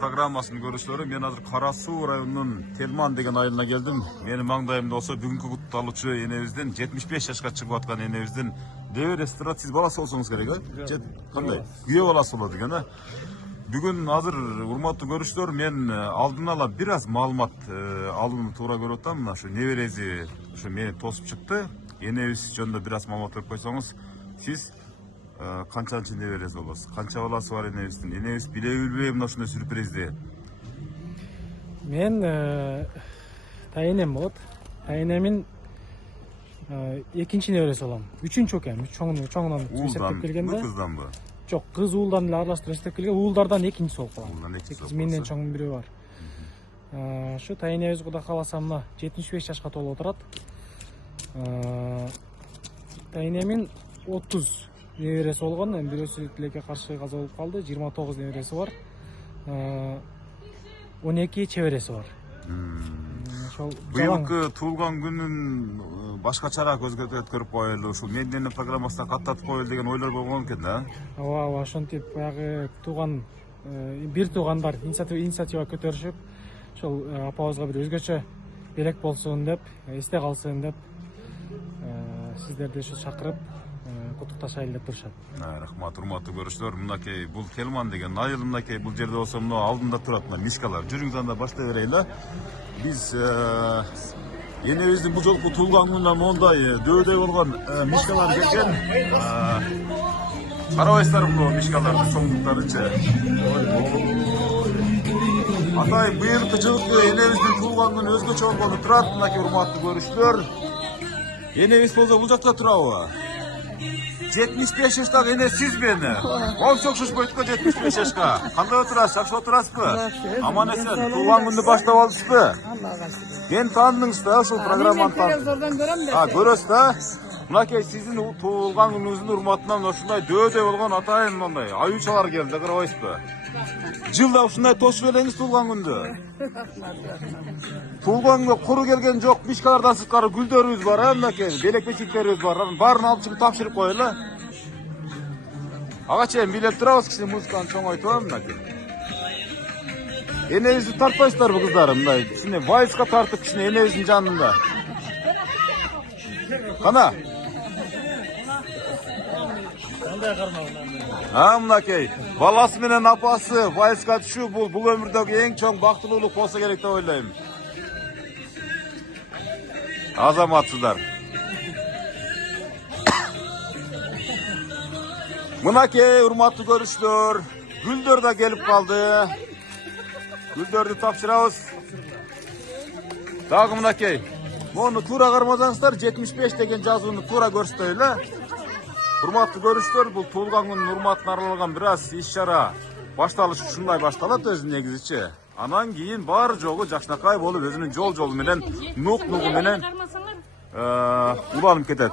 программасының көрүүчүлөрү, мен азыр Кара Суу районунун Телман деген айылына келдим. Менин маңдайымда болсо бүгүнкү кутталуучу энебиздин 75 жашка чыгып аткан энебиздин небересі турат. Сиз баласы болсоңуз керек, э? Кандай? Күйөө баласы болот экен, э? Бүгүн азыр урматтуу көрүүчүлөр, мен алдын ала бир аз маалымат алууну туура көрүп атам. Мына ушу неберези ушу мени тосуп чыкты. Энебиз жөнүндө бир аз маалымат берип койсоңуз, сиз канчанчы неберesi болосуз? Канча баласы бар энебиздин? Энебиз билеби билбейби мына ушундай сюрпризди? Мен тайынем болот. Тайынемин экинчи небереси болом. Үчүнчү экем. Чоңунан эсептеп келгенде. Кызданбы? Жок, кыз уулдан эле аралаштырып эсептеп келген. Уулдардан экинчиси болуп калам. Уулдан экинчиси. Менден чоң бирөө бар. Ушу тайынебиз Кудай кааласа мына 75 жашка толуп отурат. Тайынемин 30 небереси болгон, бирөөсү тилекке каршы каза болуп калды. 29 небереси бар. 12 чебереси бар. Быйылкы туулган күнүн башкачараак өткөрүп коелу, ушул менден программасына каттатып коелу деген ойлор болгон экен да? Ооба, ошентип баягы тууган бир туугандар инициатива көтөрүшүп, ошол апабызга бир өзгөчө белек болсун деп, эсте калсын деп сиздерди ушу чакырып куттукташайлы деп турушат. Рахмат, урматтуу көрүүчүлөр. Мынакей бул Телман деген айыл, мынакей бул жерде болсо мына алдында турат мына мишкалар. Жүрүңүз анда баштай берейли. Биз энебиздин бул жолку туулган күнүнө мондай дөөдөй болгон мишкалар келген. Карабайсыздар бул мишкалардын чоңдуктарынчы. Атай быйылкы жылкы энебиздин туулган күнү өзгөчө болгону турат. Мынакей урматтуу көрүүчүлөр. Энебиз болсо бул жакта турабы? 75 жаштагы эне сиз мени. Болсо окшошпойт го 75 жашка. Кандай отурасыз? Жакшы отурасызбы? Аман эсен. Туулган күндү баштап алыпсызбы? Мен таандыңыз да ушул программаны таандым. Көрөсүз да? Мынакей сиздин туулган күнүңүздүн урматына ушундай дөөдөй болгон атайын мындай аюучалар келди, карабайсызбы? Жылда ушундай тосуп элеңиз туулган күндү. Туулган күнгө куру келген жок, мишкалардан сырткары гүлдөрүбүз бар, мынакей, белек-бечектерибиз бар. Баарын алып чыгып тапшырып коелу. Ага чейин билеп турабыз, кичине музыканы чоңойтуп, мынакей. Энебизди тартпайсыздарбы, кыздарым? Мындай кичине вальска тартып, кичине энебиздин жанында. Кана? Мынакей, баласы менен апасы вальска түшүү бул өмүрдөгү эң чоң бактылуулук болсо керек деп ойлойм. Азаматсыздар. Мынакей, урматтуу көрүүчүлөр, гүлдөр да келип калды. Гүлдөрдү тапшырабыз. Дагы мынакей. Мону туура кармасаңыздар, 75 деген жазууну туура көрсөтөйлү. Урматтуу көрүүчүлөр, бул туулган күнүнүн урматына арналган бир аз иш-чара башталышы ушундай башталат өзү негизичи. Анан кийин баары жогу жакшынакай болуп өзүнүн жол менен, нугу менен уланып кетет.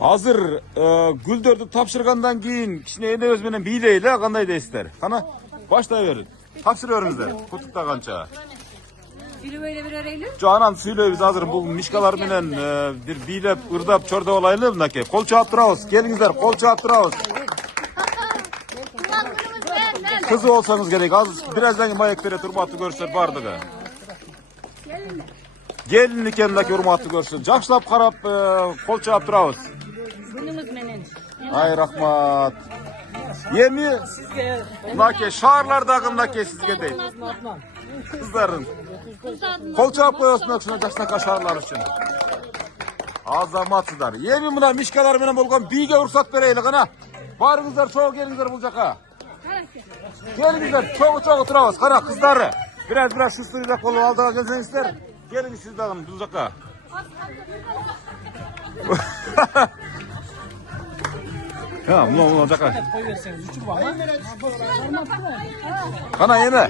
Азыр гүлдөрдү тапшыргандан кийин кичине энебиз менен бийлейли, кандай дейсиздер? Кана, баштай берин. Тапшыра бериңиздер, куттуктаганча. Жо, анан сүйлөйбүз азыр бул мишкалар менен бир бийлеп, ырдап, чордоп алайлы мынакей. Кол чаап турабыз. Келиңиздер, кол чаап турабыз. Кызы болсоңуз керек. Азыр бир аздан кийин маек берет, урматтуу көрүүчүлөр бардыгы. Келин экен мынакей урматтуу көрүүчүлөр. Жакшылап карап, кол чаап турабыз. Күнүңүз менен. Ай, рахмат. Эми мынакей шаарлардагы мынакей сизге дейт. Кыздарын кол чаап коесуңар ушуна жакшынакай шаарлар үчүн. Азаматсыздар. Эми мына мишкалар менен болгон бийге уруксат берейли, кана. Барыңыздар, чогуу келиңиздер бул жака. Келиңиздер, чогуу турабыз. Кана, кыздары. Бир аз шустуруураак болуп алдыга келсеңиздер. Келиңиз сиз дагы бул жака. Мына жака. Кана эме?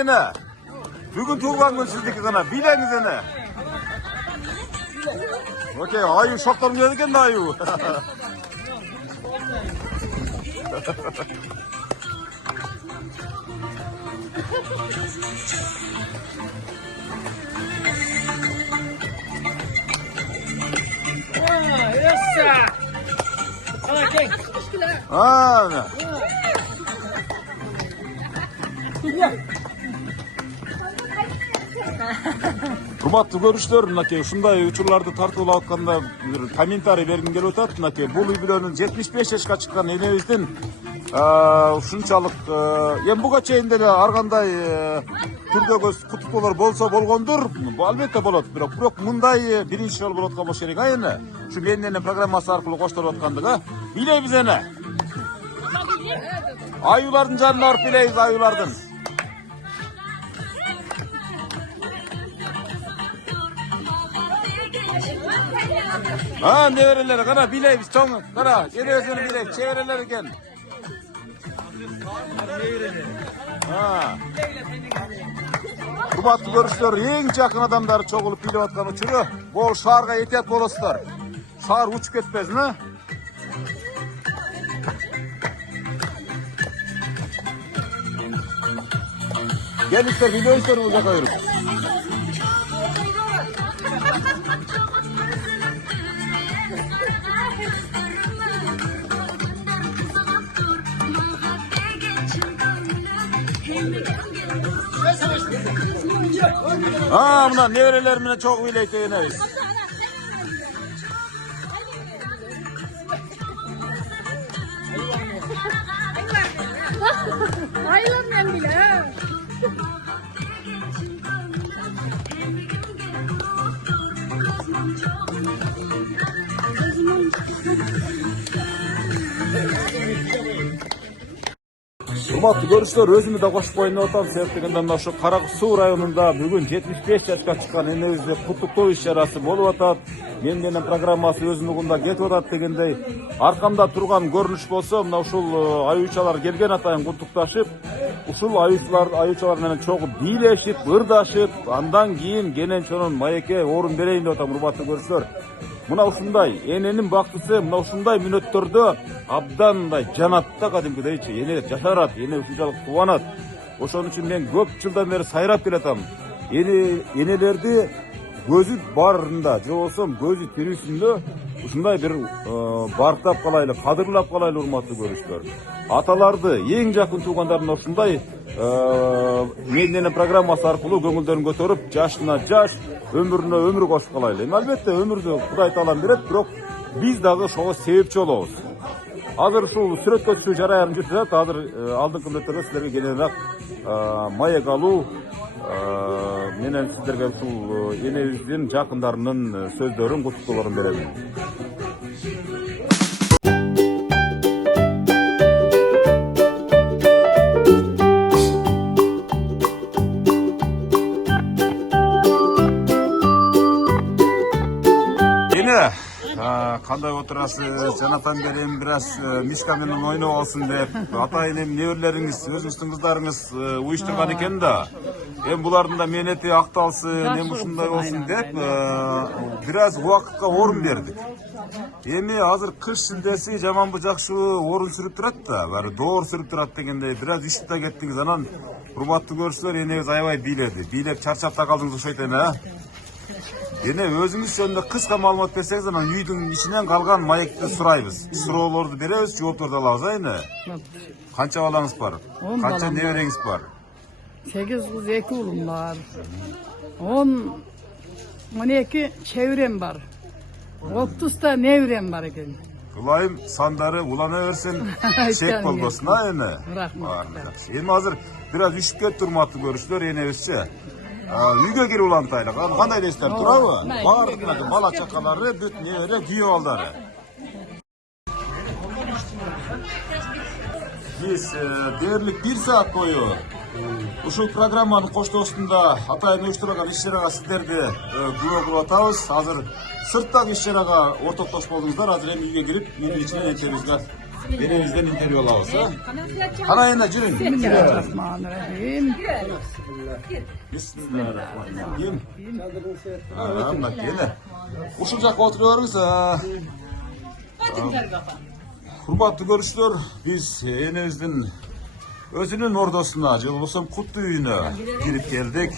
Эне. Бүгүн туулган күн сиздики, кана. Бийлеңиз эне. Окей, аю шоктон келди экен да аю. Ana. Урматтуу көрүүчүлөр, мынакей ушундай учурларды тартып атканда бир комментарий бергим келип атат. Мынакей бул үй бүлөнүн 75 жашка чыккан энебиздин ушунчалык эми буга чейин деле ар кандай түрдөгү кутуктуулар болсо болгондур. Албетте болот, бирок мындай биринчи жолу болуп аткан болуш керек. Эне ушу менин программасы аркылуу коштолуп аткандыгы бийлейбиз эне. Аюулардын жанына барып билейбиз, аюулардын. Неберелер, кара билейбиз, чоң, кара, энебиздин билейбиз, чеберелер экен. Урматтуу көрүүчүлөр, эң жакын адамдар чогулуп билеп аткан учуру, бул шаарга этият болосуздар. Шаар учуп кетпесин, а? Келиңиздер, билейсиздер бул жака жүрүп. Мына неберелер менен чогуу бийлейт энебиз. Aylar men bile. Урматтуу көрүүчүлөр, өзүмү да кошуп коеюн деп атам. Себеп дегенде мына ушу Кара Суу районунда бүгүн 75 жашка чыккан энебизди куттуктоо иш-чарасы болуп атат. Менин программасы өзүнүн угунда кетип атат дегендей, аркамда турган көрүнүш болсо, мына ушул аюучалар келген атайын куттукташып, ушул аюучалар менен чогуу бийлешип, ырдашып, андан кийин кенен чонун маекке орун берейин деп атам, урматтуу көрүүчүлөр. Мына ушундай эненин бактысы мына ушундай мүнөттөрдө абдан мындай жанатта кадимкидейчи эне жашарат, эне ушунчалык кубанат. Ошон үчүн мен көп жылдан бери сайрап келатам. Энелерди көзү барында, же болбосо көзү тирүүсүндө ушундай бир бартап калайлы, кадырлап калайлы, урматтуу көрүүчүлөр. Аталарды, эң жакын туугандарын ушундай менин программасы аркылуу көңүлдөрүн көтөрүп, жашына жаш, өмүрүнө өмүр кошуп калайлы. Эми албетте өмүрдү Кудай таалам берет, бирок биз дагы ошого себепчи болобуз. Азыр ушул сүрөткө түшүү жараярын жүрүп жатат. Азыр алдыңкы мүнөттөрдө силерге кененирээк маек алуу менен сиздерге ушул энебиздин жакындарынын сөздөрүн, куттуктоолорун беремин. Кандай отурасыз? Жанатан бери бир аз мишка менен ойноп алсын деп, атайын эми неберелериңиз, өзүңүздүн кыздарыңыз уюштурган экен да. Эми булардын да мээнети акталсын, эми ушундай болсун деп, бир аз убакытка орун бердик. Эми азыр кыш шилдеси жаманбы жакшыбы орун сүрүп турат да, баары доор сүрүп турат дегендей, бир аз ишип да кеттиңиз. Анан урматтуу көрүүчүлөр, энебиз аябай бийледи. Бийлеп чарчап да калдыңыз окшойт эне, а? Эне өзүңүз жөнүндө кыска маалымат берсеңиз, анан үйдүн ичинен калган маекти сурайбыз. Суроолорду беребиз, жоопторду алабыз, эне. Канча балаңыз бар? 10 Канча балам небереңиз бар? 8 kız 2 oğlum var. 12 çevrem var. 30 da nevrem var ekan. Кылайым сандары улана берсин, чек болбосун, а эне. Рахмат. Эми азыр бир аз ишип кетти, урматтуу көрүүчүлөр, энебизчи. Үйгө кирип улантайлык. Кандай дейсиздер, туурабы? Баардык бала чакалары, бүт небере, күйөө балдары. Биз дээрлик 1 саат бою ушул программанын коштоосунда атайын уюштурулган иш-чарага сиздерди күбө кылып атабыз. Азыр сырттагы иш-чарага ортоктош болдуңуздар. Азыр эми үйгө кирип, үйдүн ичинен энебизден интервью алабыз. Кана эне жүрүң. Bismillahirrahmanirrahim. Бисмиллахиррахманиррахим. Мына кene. Ушул жакка отура бериңиз. Урматтуу көрүүчүлөр, биз энебиздин өзүнүн ордосуна, же болбосо куттуу үйүнө кирип келдик.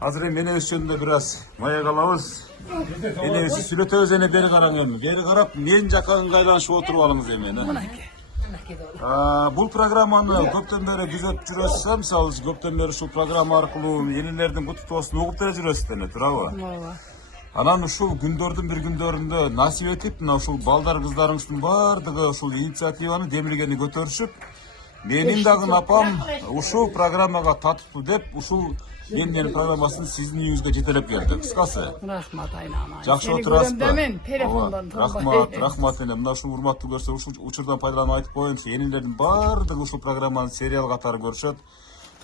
Азыр эми энебиз жөнүндө бир аз маек алабыз. Ene сүйлөтөбүз эне бери караң эми. Бери карап мен жакка ыңгайланышып отуруп алыңыз эми. Бул программаны көптөн бери күзөтүп жүрөсүз, мисалы көптөн бери ушул программа аркылуу энелердин кутуктоосун угуп деле жүрөсүз эне, туурабы? Ооба. Анан ушул күндөрдүн бир күндөрүндө насип этип, мына ушул балдар кыздарыңыздын баардыгы ушул инициативаны демилгени көтөрүшүп, менин дагы апам ушул программага татыктуу деп, ушул менин программасын сиздин үйүңүзгө жетелеп келди. Кыскасы. Рахмат айнана. Жакшы отурасызбы? Мен телефондон Рахмат эне. Мына ушул урматтуу көрсө ушул учурдан пайдаланып айтып коеюнчу. Энелердин баардыгы ушул программаны сериал катары көрүшөт.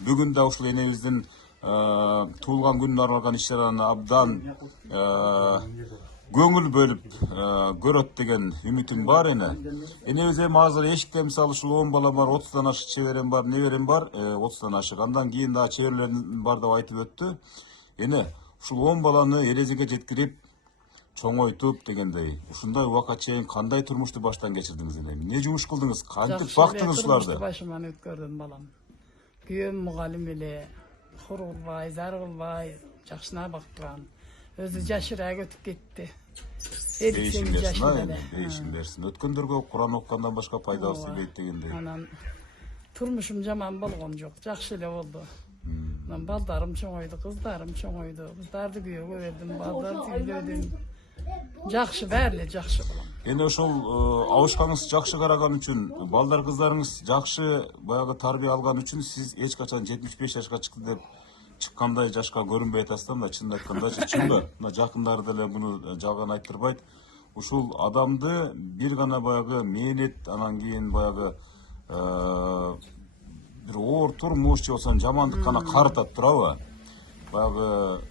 Бүгүн да ушул энебиздин туулган күнүнө арналган иш-чараны абдан көңүл бөлүп көрөт деген үмүтүм бар эне. Энебиз эми азыр эшикте мисалы ушул 10 бала бар, 30дан ашык чеберем бар, неберем бар, 30дан ашык. Андан кийин дагы чеберлерим бар деп айтып өттү. Эне ушул 10 баланы эрежеге жеткирип, чоңойтуп дегендей, ушундай убакка чейин кандай турмушту баштан кечирдиңиз эне? Эмне жумуш кылдыңыз? Кантип бактыңыз ушуларды? Башыман өткөрдүм балам. Күйөөм мугалим эле, хур кылбай, зар кылбай, жакшына бактырган. Өзү жашыраак өтүп кетти. Дейишин берсин. Өткөндөргө Куран окугандан башка пайдабыз тийбейт дегендей. Анан турмушум жаман болгон жок, жакшы эле болду. Анан балдарым чоңойду, кыздарым чоңойду. Кыздарды күйөөгө бердим, балдарды үйлөдүм. Жакшы, баары эле жакшы болом. Эне ошол абышкаңыз жакшы караган үчүн, балдар кыздарыңыз жакшы баягы тарбия алган үчүн сиз эч качан 75 жашка чыкты деп чыккандай жашка көрүнбөй атасыздар, мына чынын айтканда чынбы? Мына жакындары деле муну жалган айттырбайт. Ушул адамды бир гана баягы мээнет, анан кийин баягы бир оор турмуш же болбосо жамандык гана карытат, туурабы? Баягы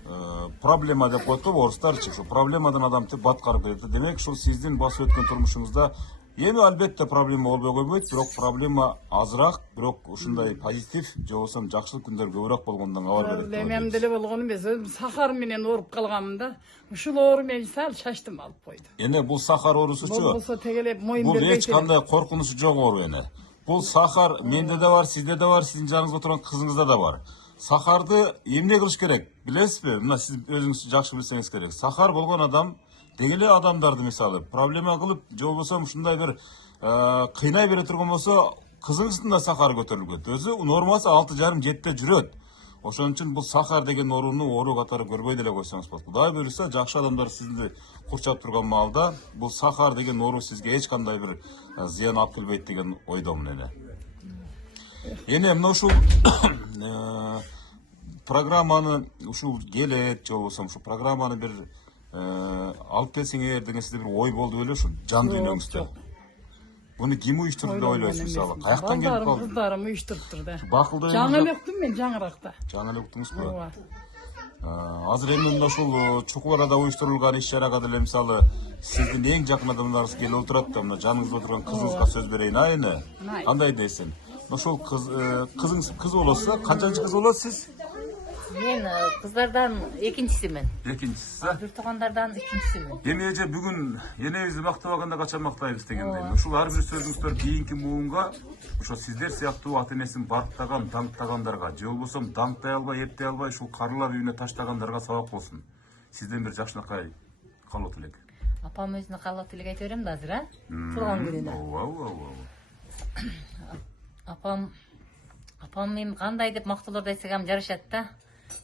проблема деп коет го орустарчы, ошо проблемадан адам баткарып кетет. Демек, ушул сиздин басып өткөн турмушуңузда эми албетте проблема болбой койбойт, бирок проблема азыраак, бирок ушундай позитив же болбосо жакшылык күндөр көбүрөөк болгондон кабар берет. Эмем деле болгон эмес, өзүм сахар менен ооруп калганмын да. Ушул оору мени сал шаштым алып койду. Эне бул сахар оорусучу. Болбосо тегелеп моюн Бул бербейт. эч кандай коркунучу жок оору эне. Бул сахар менде да бар, сизде да бар, сиздин жаныңызда турган кызыңызда да бар. Сахарды эмне кылыш керек? Билесизби? Мына сиз өзүңүз жакшы билсеңиз керек. Сахар болгон адам деги эле адамдарды мисалы проблема кылып, же болбосо ушундай бир кыйнай бере турган болсо, кызыңыздын да сахары көтөрүлгөт. Өзү нормасы 6,5-7 жүрөт. Ошон үчүн бул сахар деген ооруну оору катары көрбөй деле койсоңуз болот. Кудай буюрса, жакшы адамдар сизди курчап турган маалда бул сахар деген оору сизге эч кандай бир зыян алып келбейт деген ойдомун эне. Эне мына ушул программаны ушул келет, же болбосо ушул программаны бир алып келсеңер деген сизде бир ой болду беле ушул жан дүйнөңүздө? Буну ким уюштурду деп ойлойсуз мисалы? Каяктан келип калды? Кыздарым уюштуруптур да. Бакылды. Жаңы эле уктум мен жаңыракта. Жаңы эле уктуңузбу? Ооба. Азыр эми мына ушул чукул арада уюштурулган иш-чарага деле мисалы сиздин эң жакын адамдарыңыз келип отурат да, мына жаныңызда отурган кызыңызга сөз берейин, а эне? Кандай дейсиң? Ошол кызыңыз кыз болосо, канчанчы кыз болосуз сиз? Мен кыздардан экинчисимин. Экинчиси. Бир туугандардан үчүнчүсүмүн. Эми эже бүгүн энебизди мактабаганда качан мактайбыз дегендей. Ушул ар бир сөзүңүздөр кийинки муунга ошо сиздер сыяктуу ата энесин барктаган, даңктагандарга, же болбосо даңктай албай, эптей албай ушул карылап үйүнө таштагандарга сабак болсун. Сизден бир жакшынакай каалоо тилек. Апам өзүнө каалоо тилек айта берем да азыр, туулган күнүнө. Ооба. Апам эми кандай деп мактоолорду айтсак ham жарашат да.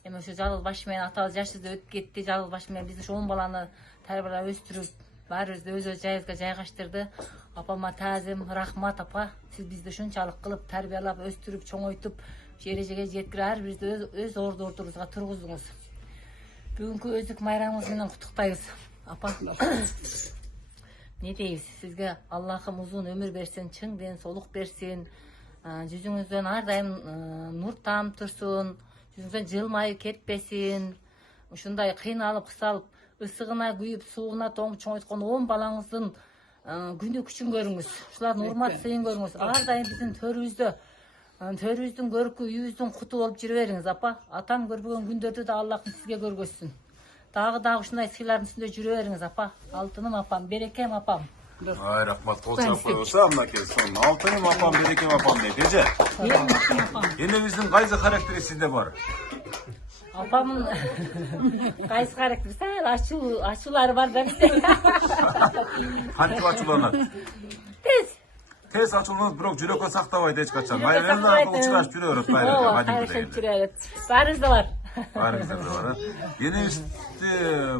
Эми ошо жалгыз башы менен аталы жашсыз өтүп кетти, жалгыз башы менен биз ушу 10 баланы тарбиялап өстүрүп, баарыбызды өз жайыбызга жайгаштырды. Апама таазим, рахмат апа. Сиз бизди ушунчалык кылып, тарбиялап, өстүрүп, чоңойтуп, эрежеге жеткирип, ар бирибизди өз ордурубузга тургуздуңуз. Бүгүнкү өзүк майрамыңыз менен куттуктайбыз, апа. Не дейбиз? Сизге Аллахым узун өмүр берсин, чың ден соолук берсин. Жүзүңүздөн ар дайым нур таам турсун. Жүзүңүздөн жылмайып кетпесин. Ушундай кыйналып, кысалып, ысыгына күйүп, сууна тоңуп чоңойткон 10 балаңыздын күнү күчүн көрүңүз. Ушулардын урмат сыйын көрүңүз. Ар дайым биздин төрүбүздүн көркү, үйүбүздүн куту болуп жүрө бериңиз, апа. Атам көрбөгөн күндөрдү да Аллахым сизге көргөзсүн. Дагы ушундай сыйлардын үстүндө жүрө бериңиз, апа. Алтыным апам, берекем апам. Ай, рахмат, кол чап коебуза, мынакей сон. Алтыным апам, берекем апам дейт, эже. Энебиздин кайсы характери сизде бар? Apamın kayısı karakter sağ açıları var da bizde. Kantip açılanat. Tez. Tez açılanat biroq жүрөккө сактабайт эч качан. Жүрөккө Bayramda сактабайт, учурашып жүрөбүз bayramda. Ооба, Мадим кайрашып деген. жүрөбүз. Баарыбызда бар. Баарыбызда бар. Энеңизди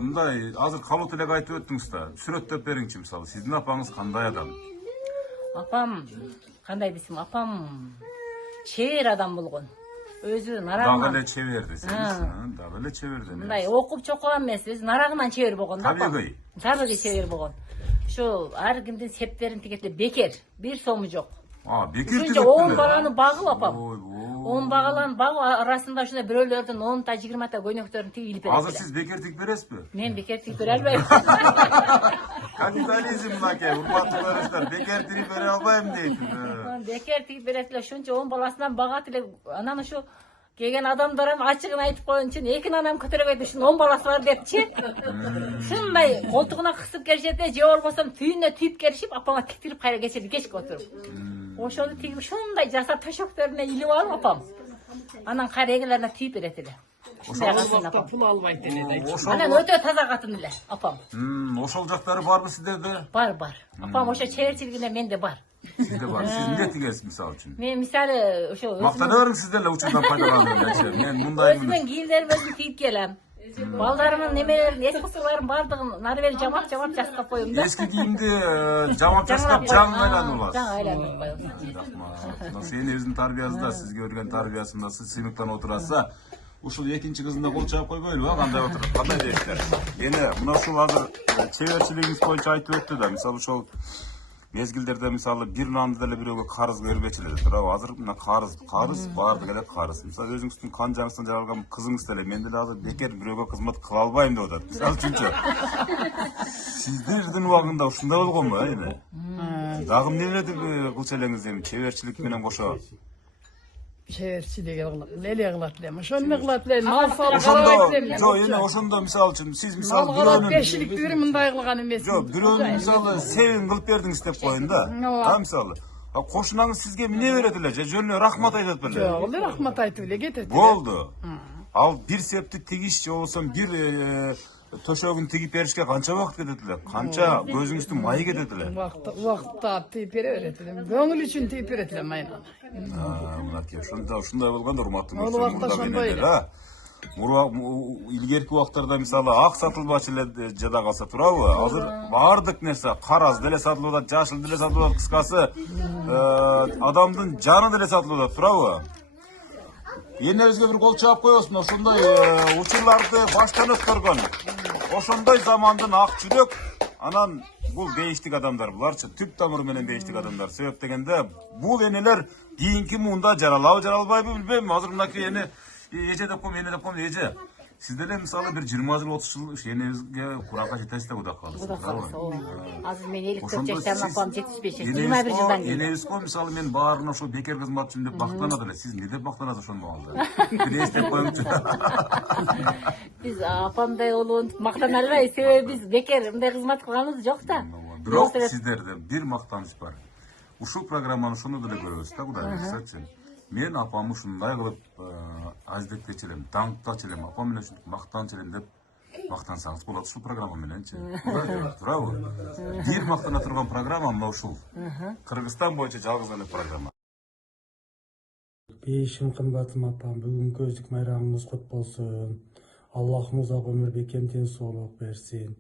мындай азыр калуу тилек айтып өттүңүз да. Сүрөттөп бериңчи мисалы. Сиздин апаңыз кандай адам? Апам кандай десем, апам чебер адам болгон. Өзү Дагы нарагынан эле чебер десеңиз. Дагы эле чебер денес. мындай окуп чокуган эмес, өзү нарагынан чебер болгон да. Табигый. Табигый чебер болгон. Ошо ар кимдин септерин тигет эле бекер, бир сому жок. Бекер Ушунча тигет 10 баланы багып апам. Ой, 10 баланы багып арасында ушундай бирөөлөрдүн 10 та 20 та көйнөктөрүн тигип илип берет. Азыр сиз бекер тигип бересизби? Мен бекер тигип бере албайм. Капитализм мынакей, урматтуу көрүштөр, бекер тигип бере албайм дейт. Бекер тигип берет эле, ушунча 10 баласынан багат эле. Анан ушу келген адамдар эми ачыгын айтып коеюн үчүн эки анам көтөрөбөйт, ушунун 10 баласы бар депчи. Ушундай колтугуна кысып келишет же болбосо түйүнүнө түйүп келишип, апама тиктирип кайра кечирди кечке отуруп. Ошону тигип ушундай жасап төшөктөрүнө илип алып апам. Анан кайра эгелерине түйүп берет эле. Пул албайт эле. Анан өтө таза катын эле апам. Ошол жактары барбы сиздерде? Бар. Апам ошо чеберчилигине менде бар. Сизде бар. Сиз эмне тигесиз мисалы үчүн? Мен мисалы ошо Мактана бериң сиздер эле учурдан пайдаланып. Мен мындай өзүмдүн кийимдеримди өзүм тигип келем. Балдарымдын немелерин, эски сырларын баардыгын нары бери жамап жаскап коем да. эски кийимди жамап жаскап жаңы айланып аласыз. Жаңы айланып коем. Энебиздин тарбиясында сизге берген тарбиясында сиз сыйныктан отурасыз. Ушул экинчи кызына кол чаап койбойлубу? Кандай отуруп? Кандай дейсиздер? Эне мына ушул азыр чеберчилигиңиз боюнча айтып өттү да. Мисалы ошол мезгилдерде мисалы бир нанды деле бирөөгө карыз бербечү эле. Туурабы? Азыр мына карыз баардык эле карыз. Мисалы өзүңүздүн кан жаңысынан жаралган кызыңыз деле мен деле азыр бекер бирөөгө кызмат кыла албайм деп атат. Мисалы үчүнчү. Сиздердин убагында ушундай болгонбу, эне? Дагы эмнелерди кылчу элеңиз эми чеберчилик менен кошо? Чеберчилик эле кылат элем. Ошону кылат элем. Мал салып Ошондо, элем. эне ошондо мисалы үчүн сиз мисалы Мал калат бирөөнүн бешилик бир мындай кылган эмес. бирөөнүн мисалы себебин кылып бердиңиз деп коеюн да. Мисалы. Кошунаңыз сизге эмне берет эле же жөн эле рахмат айтат беле? Жок эле рахмат айтып эле кетет. Болду. Ал бир септи тигиш же болбосо бир төшөгүн тигип беришке канча убакыт кетет эле? Канча көзүңүздүн майы кетет эле? Убакытта тигип бере берет элем. Көңүл үчүн тигип берет элем майнаны. Мынакей ушундай болгондо урматтуу Ал убакта ошондой эле. Илгерки убактарда мисалы ак сатылбачу эле жада калса туурабы? Азыр баардык нерсе караз деле сатылып атат, жашыл деле сатылып атат, кыскасы адамдын жаны деле сатылып атат туурабы? Энебизге бир кол чаап коесуң, ошондой учурларды баштан өткөргөн. Ошондой замандын ак жүрөк, анан бул бейиштик адамдар, буларчы түп тамыры менен бейиштик адамдар. Себеп дегенде бул энелер кийинки муунда жаралабы, жаралбайбы билбейм. Азыр мынакей эне эже деп коем, эне деп коем, эже. Сиздер эле мисалы бир 20 жыл, 30 жыл энебизге куракка жетесиз да куда калдыңыз. Азыр мен 54 жаштамын, апам 75 жаш. 21 жылдан кийин. Энебиз го мисалы мен баарына ошол бекер кызматчымын деп мактанат эле. Сиз эмне деп мактанасыз ошондо алды? Бир эстеп коюңчу. Биз апамдай болуп мактана албайбыз, себеби биз бекер мындай кызмат кылганыбыз жок да. Бирок сиздерде бир мактаныч бар. Ушул программаны ошондо деле көрөбүз да, Кудай буйрса. Мен апамды ушундай кылып аздеттечү элем, даңктачу элем, апам менен ушинтип мактанчу элем деп мактансаңыз болот ушул программа мененчи. Туурабы? Бир мактана турган программа мына ушул. Кыргызстан боюнча жалгыз эле программа. Бейишим кымбатым апам, бүгүнкү өзүк майрамыңыз кут болсун. Аллахым узак өмүр бекем ден соолук берсин.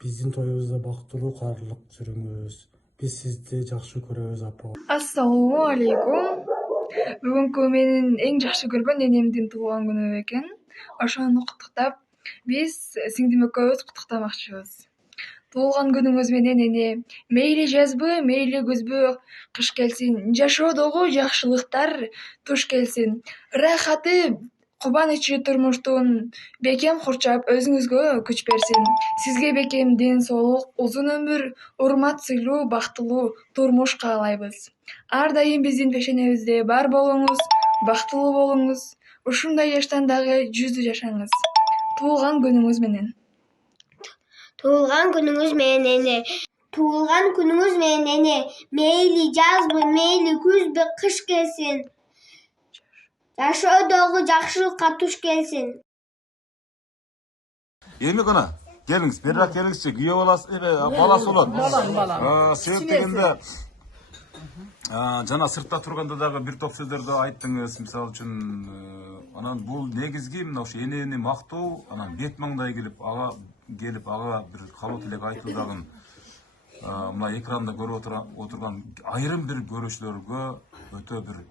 Биздин тоюбузда бактылуу карылык жүрүңүз. Биз сизди жакшы көрөбүз апа. Ассалому алейкум. Бүгүнкү менин эң жакшы көргөн энемдин туулган күнү экен. Ошону куттуктап, биз сиңдим экөөбүз куттуктамакчыбыз. Туулган күнүңүз менен эне. Мейли жазбы, мейли күзбү кыш келсин. Жашоодогу жакшылыктар туш келсин. Рахаты, кубанычы турмуштун бекем курчап өзүңүзгө күч берсин. Сизге бекем ден соолук, узун өмүр, урмат, сыйлуу, бактылуу турмуш каалайбыз. Ар дайым биздин пешенебизде бар болуңуз, бактылуу болуңуз. Ушундай жаштан дагы жүздү жашаңыз. Туулган күнүңүз менен. Туулган күнүңүз менен эне. Туулган күнүңүз менен эне. Мейли жазбы, мейли күзбү кыш келсин. Жашоодогу жакшылыкка туш келсин. Эми гана келиңиz, берирээк келиңизчи. Күйөө баласы болот. Балам. Себеп дегенде жана сыртта турганда дагы бир топ сөздөрдү айттыңыз. Мисалы үчүн анан бул негизги мына ошо энени мактоо, анан бет маңдай келип ага бир кабыл тилек айтуу дагы мына экранда көрүп отурган айрым бир көрүүчүлөргө өтө бир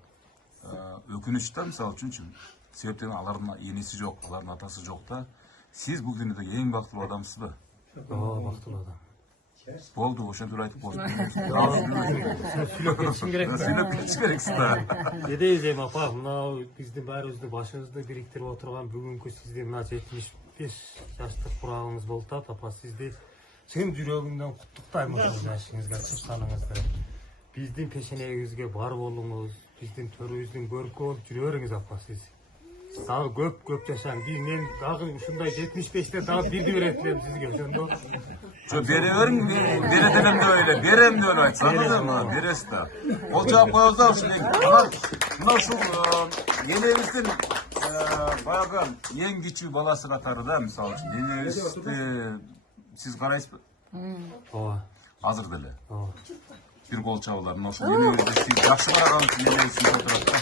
өкүнүч да, мисалы үчүнчү. Себептен алардын энеси жок, алардын атасы жок да. Сиз бул дүйнөдө эң бактылуу адамсызбы? Ооба, бактылуу адам. Болду, ошентип айтып болду. Сүйлөп кетишим керек. Сүйлөп кетиш керексиз да. Эдейзем апа, мына биздин баарыбызды башыбызды бириктирип отурган бүгүнкү сизди мына 75 жаштык курагыңыз болуп атат, апа, сизди чын жүрөгүмдөн куттуктайм ушул жашыңызга чыкканыңызды. Биздин пешенегибизге бар болуңуз, биздин төрүбүздүн көркөм жүрө бериңиз апа сиз. Дагы көп жашаң. Мен дагы ушундай 75те дагы бирди берет элем сизге, ошондо. Жо бере бериң, бере делем деп эле, берем деп эле айтсаңыз да, бересиз да. Ол жаап коебуз да ушул мына ушул энебиздин баягы эң кичүү баласы катары да, мисалы үчүн энебизди сиз карайсызбы? Ооба. Азыр деле. Ооба. Бир кол чабуулар. Мына ушул энебизди сиз жакшы караган үчүн энебизди отурат да.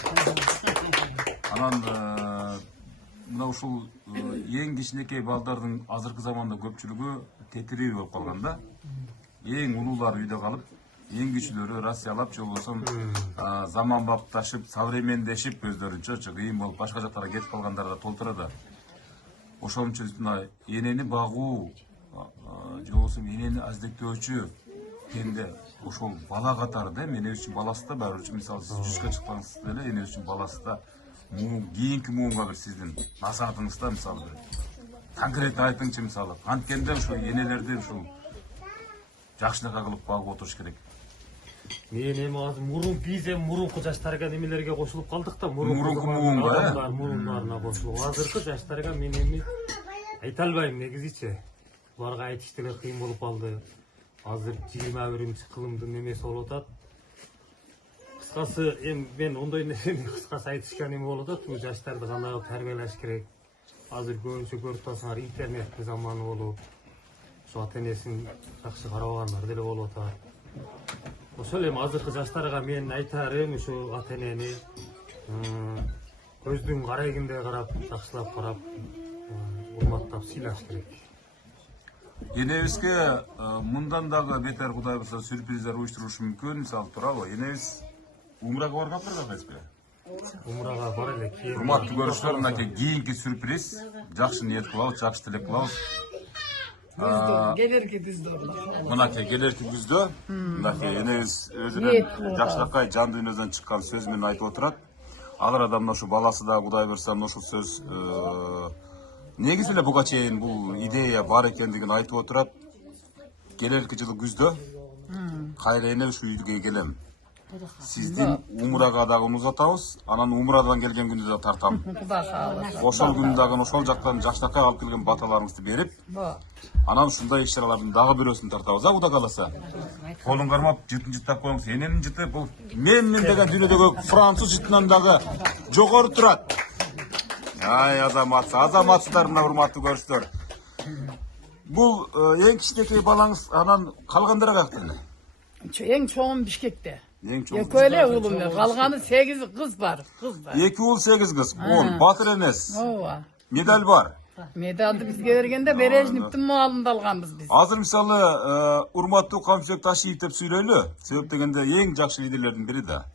Анан мына ушул эң кичинекей балдардын азыркы заманда көпчүлүгү тетирүү болуп калган да. Эң улуулар үйдө калып, эң кичүүлөрү Россиялап же болбосо заманбапташып, современдешип өздөрүнчө кыйын болуп башка жактарга кетип калгандар да толтура да. Ошон үчүн мына энени багуу, же болбосо энени аздектөөчү кенде ошол бала катары да, энебиз үчүн баласы да, баары үчүн мисалы сиз жүзгө чыкпаңыз деле, энебиз үчүн баласы да. Кийинки муунга бир сиздин насаатыңызда мисалы бир конкретно айтыңчы, мисалы анткенде ушул энелерди ушул жакшынакай кылып багып отуруш керек. Мен эми азыр биз эми мурунку жаштарга немелерге кошулуп калдык да, Мурунку муунга, мурундарына кошулуп. Азыркы жаштарга мен эми айта албайм негизичи. Буларга айтыш деле кыйын болуп калды. Азыр 21 кылымдын немеси болуп атат. Кыскасы эми мен ондой нерсени кыскасы айтышка неме болуп атат. Бул жаштарды кандай тарбиялаш керек? Азыр көбүнчө көрүп турасыңар, интернеттин заманы болуп, ошо ата-энесин жакшы карабагандар деле болуп атат. Ошол эми азыркы жаштарга мен айтарым, ушу ата-энени көздүн карайгындай карап, жакшылап карап, урматтап сыйлаш керек. Энебизге мындан дагы бетер Кудай буюрса сюрприздер уюштурушу мүмкүн. Мисалы туурабы, энебиз умрага баргандыр да эмеспи? Умрага бар эле. Урматтуу көрүүчүлөр, мынакей кийинки сюрприз, жакшы ниет кылабыз, жакшы тилек кылабыз. Келерки күздө. Мынакей келерки күздө, мынакей энебиз өзүнүн жакшынакай жан дүйнөдөн чыккан сөз менен айтып отурат. Алар адам ошо баласы да Кудай буюрса ушул сөз негизи эле буга чейин бул идея бар экендигин айтып отурат. Келерки жылы күздө кайра эне ушу үйгө келем. Сиздин умрага дагы узатабыз, анан умрадан келген күндү да тартам. Кудай кааласа. Ошол күндү дагы ошол жактан жакшынакай алып келген баталарыңызды берип, анан ушундай иш-чаралардын дагы бирөөсүн тартабыз, Кудай кааласа. Колун кармап, жытын жыттап коюңуз. Эненин жыты бул мен деген дүйнөдөгү француз жытынан дагы жогору турат. Ай азаматсыздар, мына урматтуу көрүүчүлөр. Бул эң кичинекей балаңыз, анан калгандары каяктан? Эң чоңум Бишкекте. Экөө эле уулум, калганы 8 кыз бар. 2 уул 8 кыз. 10 батыр эмес. Ооба. Медаль бар. Медалды бизге бергенде Бережниктин маалында алганбыз биз. Азыр мисалы урматтуу Камсек Ташиев деп сүйлөйлү. Себеп дегенде эң жакшы лидерлердин бири да.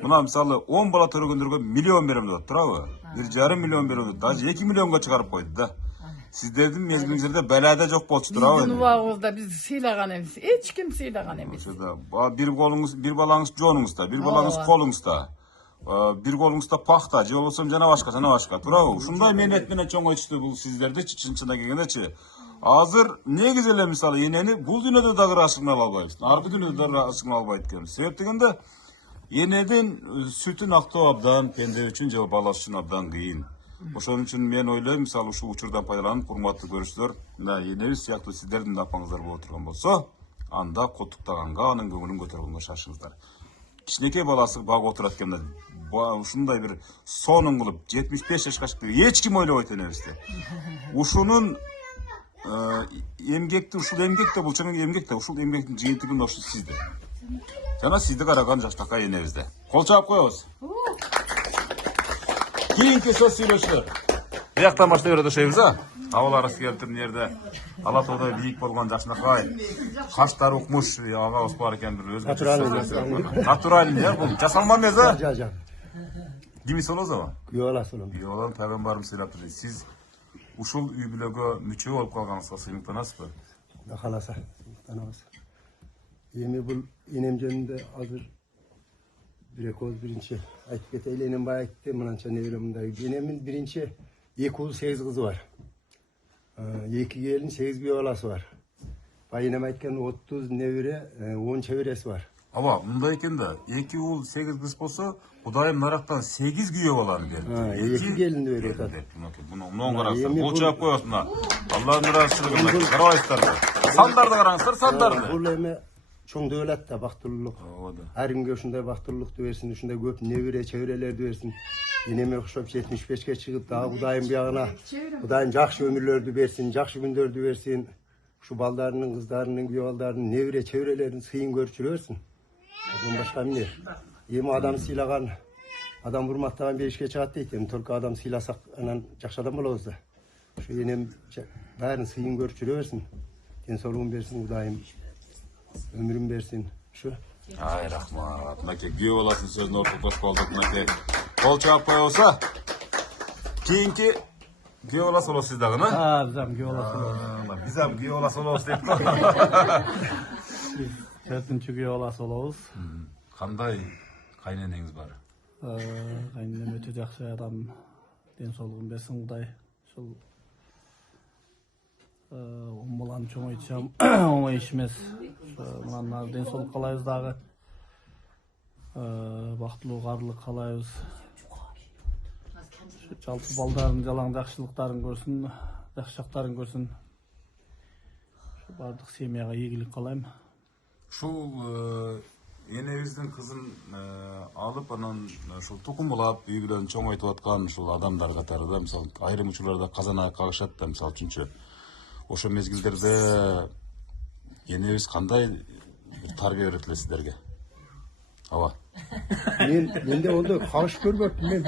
Мына мисалы 10 бала төрөгөндөргө миллион берем деп турабы? 1,5 миллион берем, даже 2 миллионго чыгарып койду да. Сиздердин мезгилиңиздерде белада жок болчу турабы? Биздин убагыбызда биз сыйлаган эмес. Эч ким сыйлаган эмес. Бир балаңыз жонуңузда, бир балаңыз колуңузда, бир колуңузда пахта, же болбосо жана башка, турабы? Ушундай мээнет менен чоңойтушту бул сиздерди чынчына келгендечи. Азыр негизи эле мисалы энени бул дүйнөдө дагы ырашыгына албайбыз. Аркы дүйнөдө дагы ырашыгына албайт экенбиз. Себеп дегенде энедин сүтүн актоо абдан пенде үчүн же бала үчүн абдан кыйын. Ошон үчүн мен ойлойм, мисалы ушул учурдан пайдаланып, урматтуу көрүүчүлөр, мына энебиз сыяктуу сиздердин апаңыздар болуп турган болсо, анда коттуктаганга, анын көңүлүн көтөргөнгө шашыңыздар. Кичинекей баласы багып отурат экен, ушундай бир сонун кылып 75 жашка чыкты. Эч ким ойлобойт энебизди. Ушунун эмгекти ушул эмгекте бул чын эмгекте ушул эмгектин жыйынтыгында ушул сизде. Жана сизди караган жаштакай энебизде. Кол чаап коебуз. Кийинки сөз сүйлөшүүлөр. Бияктан баштап беребиз, а? Абалары келтип жерде ала тоодай бийик болгон жакшынакай. Каштар укмуш, агабыз бар экен бир өзгөчө. Натуральный, я бул жасалма эмес, а? Жа. Кими солозо? Күйөө аласың. Күйөө алам, пайгамбарым сыйлап туруп. Сиз ушул үй бүлөгө мүчө болуп калганыңызга сыймыктанасызбы? Да каласа, сыймыктанабыз. Эми бул энем жөнүндө азыр биринчи айтып кетейли. Энем бай айтты, мынанча небере мындай. Энемдин биринчи 2 уул 8 кызы бар. 2 келин 8 күйөө баласы бар. Бай энем айткан 30 небере, 10 чебереси бар. Ава, мындай экен да, 2 уул 8 кыз болсо, Кудайым нарактан 8 күйөө баланы берди. 2 келинди берип атат. Муну караңыздар, бул чаап коесуңар. Аллахтын ыраазычылыгына карабайсыздарбы? Сандарды караңыздар, сандарды. Бул эми чоң дөөлөт да, бактылуулук. Ар кимге ушундай бактылуулукту берсин, ушундай көп небере, чеберелерди берсин. Энеме окшоп 75ке чыгып, дагы Кудайым биягына, Кудайым жакшы өмүрлөрдү берсин, жакшы күндөрдү берсин. Ушу балдарынын, кыздарынын, күйөө балдарынын небере, чеберелердин сыйын көрчүрө берсин. Ondan başka ne? Yemi adam silagan, adam vurmaktan bir işe çıkarttı iken, только adam silasak, anan jakşı adam oluruz da. Şu yenem, bärin sıyın görçürü versin, densoluğun versin, Kudayım, ömrüm versin, şu. Ay rahmat, nake kүйөө баласынын сөзүнө ортоктошуп калдык, нake. Кол чаап коебуза. Кийинки күйөө баласы болосуз сиз дагы, Bizem kүйөө balası. Биз ham күйөө баласы болобуз деп. 4-cü kүйөө balası olabız. Кандай кайненеңиз бар? Kayınnem ötü jakşı adam, densoluğun bersin Kuday. Şol balanı çoğaytacağım, oңой iş emes. Mınan densoluk kalayız dagı. Baktılıq, arlıq kalayız. Жалпы балдарын жалаң жакшылыктарын көрсүн, жакшылыктарын көрсүн. Бардык семьяга ийгилик каалайм. Ушул энебиздин кызын алып, анан ушул тукумулап, үй бүлөнү чоңойтуп аткан ушул адамдар катары да, мисалы, айрым учурларда казан аяк кагышат да, мисалы үчүнчү. Ошо мезгилдерде энебиз кандай тарбия берет эле сиздерге? Ава. Ben de onda kavuşup görmöptüm ben.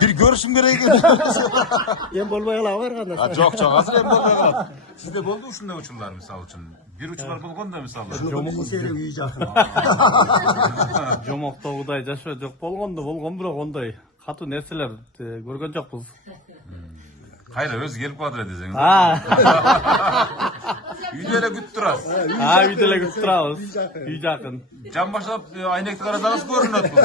Bir görüşüm gerek eкен. Ben bolmay var kanda. Жок, азыр эми болбой калат. Сизде болду ушундай учурлар, мисалы үчүн? Бир учурлар болгон да, мисалы. Жомок серек үй жакын. Жомоктогудай жашоо жок болгон бирок ондай катуу нерселер көргөн жокпуз. Кайра өзү келип калат десең. Үйдө эле күтүп турасыз. Үйдө эле күтүп турабыз. Үй жакын. Жан баштап айнекти карасаңыз көрүнөт бул.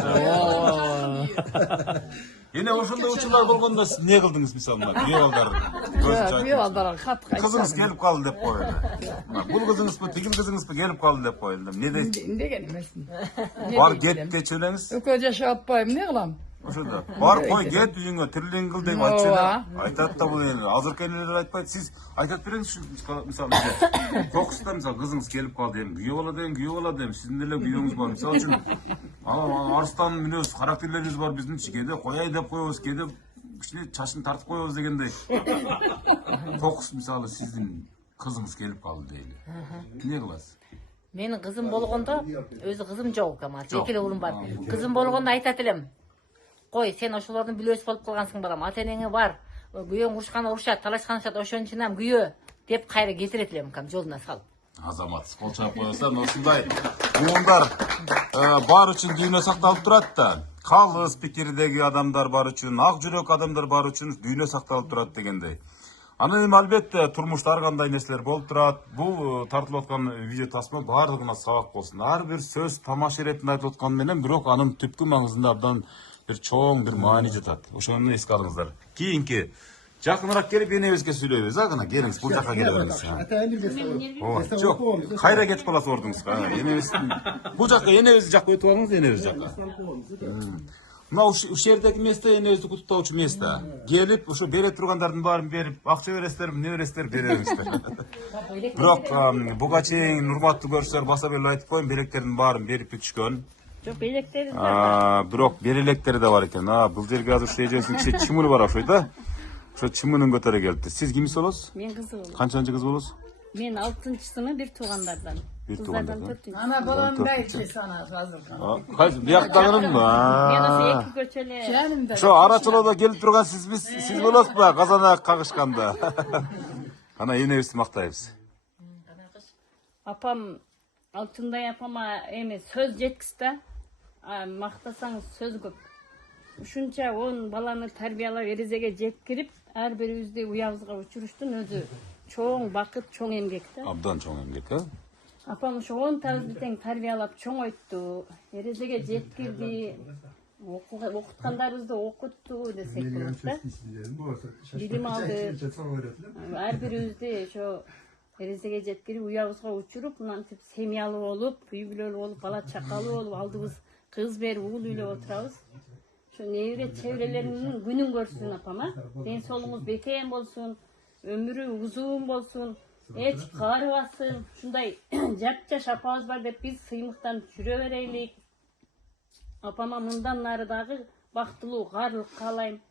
Эне ошондой учурлар болгондо сиз эмне кылдыңыз, мисалы, күйөө балдар? Күйөө балдарга кат кайт. Кызыңыз келип калды деп коелу. Бул кызыңызбы, тигил кызыңызбы келип калды деп коелу. Эмне дейсиз? Деген эмесмин. Бар кет кече элеңиз. Экөө жашап атпайм, эмне кылам? Ошондо. Бар кой кет үйүңө, тирлиң кыл деп айтчу эле. Айтат да бул эне. Азыркы энелер айтпайт. Сиз айтат бериңизчи, мисалы, кокуста мисалы кызыңыз келип калды, эми күйөө бала дейм, сиздин эле күйөөңүз бар. Мисалы үчүн арстан мүнөз, характерлериңиз бар биздинчи. Кээде кояй деп коебуз, кээде кичине чачын тартып коебуз дегендей. Кокус мисалы сиздин кызыңыз келип калды дейли. Эмне кыласыз? Менин кызым болгондо, өзү кызым жок, ама эки эле уулум бар. Кызым болгондо айтат элем. Кой, сен ошолордун бүлөсү болуп калгансың балам. Ата энеңе бар. Күйөөң урушканда урушат, талашканышат, ошон үчүн ham күйөө деп кайра кетирет элем, кам жолуна салып. Азамат, кол чаап коесуң, осундай уундар бар үчүн дүйнө сакталып турат да. Калыс пикирдеги адамдар бар үчүн, ак жүрөк адамдар бар үчүн дүйнө сакталып турат дегендей. Анан эми албетте турмушта ар кандай нерселер болуп турат. Бул тартылып аткан видео тасма баардыгына сабак болсун. Ар бир сөз тамаша иретинде айтылып аткан менен, бирок анын түпкү маңызында абдан bir çoğun bir mani жатат. Ошону эске алыңыздар. Кийинки жакыныраак келип энебизге сүйлөйбүз, агына келиңиз, бул жака келе бериңиз. Жок, кайра кетип каласыз ордуңузга. Энебиз бул жака, энебиз жака өтүп алыңыз, энебиз жака. Мына ушул жердеги место энебизди куттуктоочу место. Келип, ошо бере тургандардын баарын берип, акча бересиздер, эмне бересиздер, беребиздер. Бирок буга чейин урматтуу көрсөөр баса беле айтып коеюн, белектердин баарын берип бүтүшкөн. Жок, белектерибиз Бирок берелектери да бар экен. Бул жерге азыр эжесинин кичи чымыры бар окшойт да. Ошо чымынын көтөрө келипти. Сиз кимиз болосуз? Мен кызы болом. Канчанчы кыз болосуз? Мен 6-сыны бир туугандардан. Бир Кыздардан туугандардан. 4-нчү. Ана баланын байчеси анасы азыр. Кайсы бияктагынымбы? Мен осы эки көчөлө Жанымда. Ошо арачылоодо келип турган сиз болосузбу? Казанак кагышканда. Ана энебизди мактайбыз. апам Алтындай апама эми сөз жеткиз да. Мактасаң сөз көп. Ушунча 10 баланы тарбиялап эрезеге жеткирип, ар бирибизди уябызга учуруштун өзү чоң бакыт, чоң эмгек да. Абдан чоң эмгек, э? Апам ошо 10 табызды тең тарбиялап чоңойтtu, эрезеге жеткирди, окуткандарыбызды окутту десек болот да. Билим алды. Ар бирибизди ошо эрезеге жеткирип, уябызга учуруп, мынантип семьялуу болуп, үй бүлөлүү болуп, бала чакалуу болуп, алдыбыз кыз берип, уул үйлөп отурабыз. Ошо небере чеберелериңин күнүн көрсүн апама. Ден соолугуңуз бекем болсун, өмүрү узун болсун, эч каарыбасын. Ушундай жап-жаш апабыз бар деп биз сыймыктан жүрө берелик. Апама мындан нары дагы бактылуу, каарлык каалайм.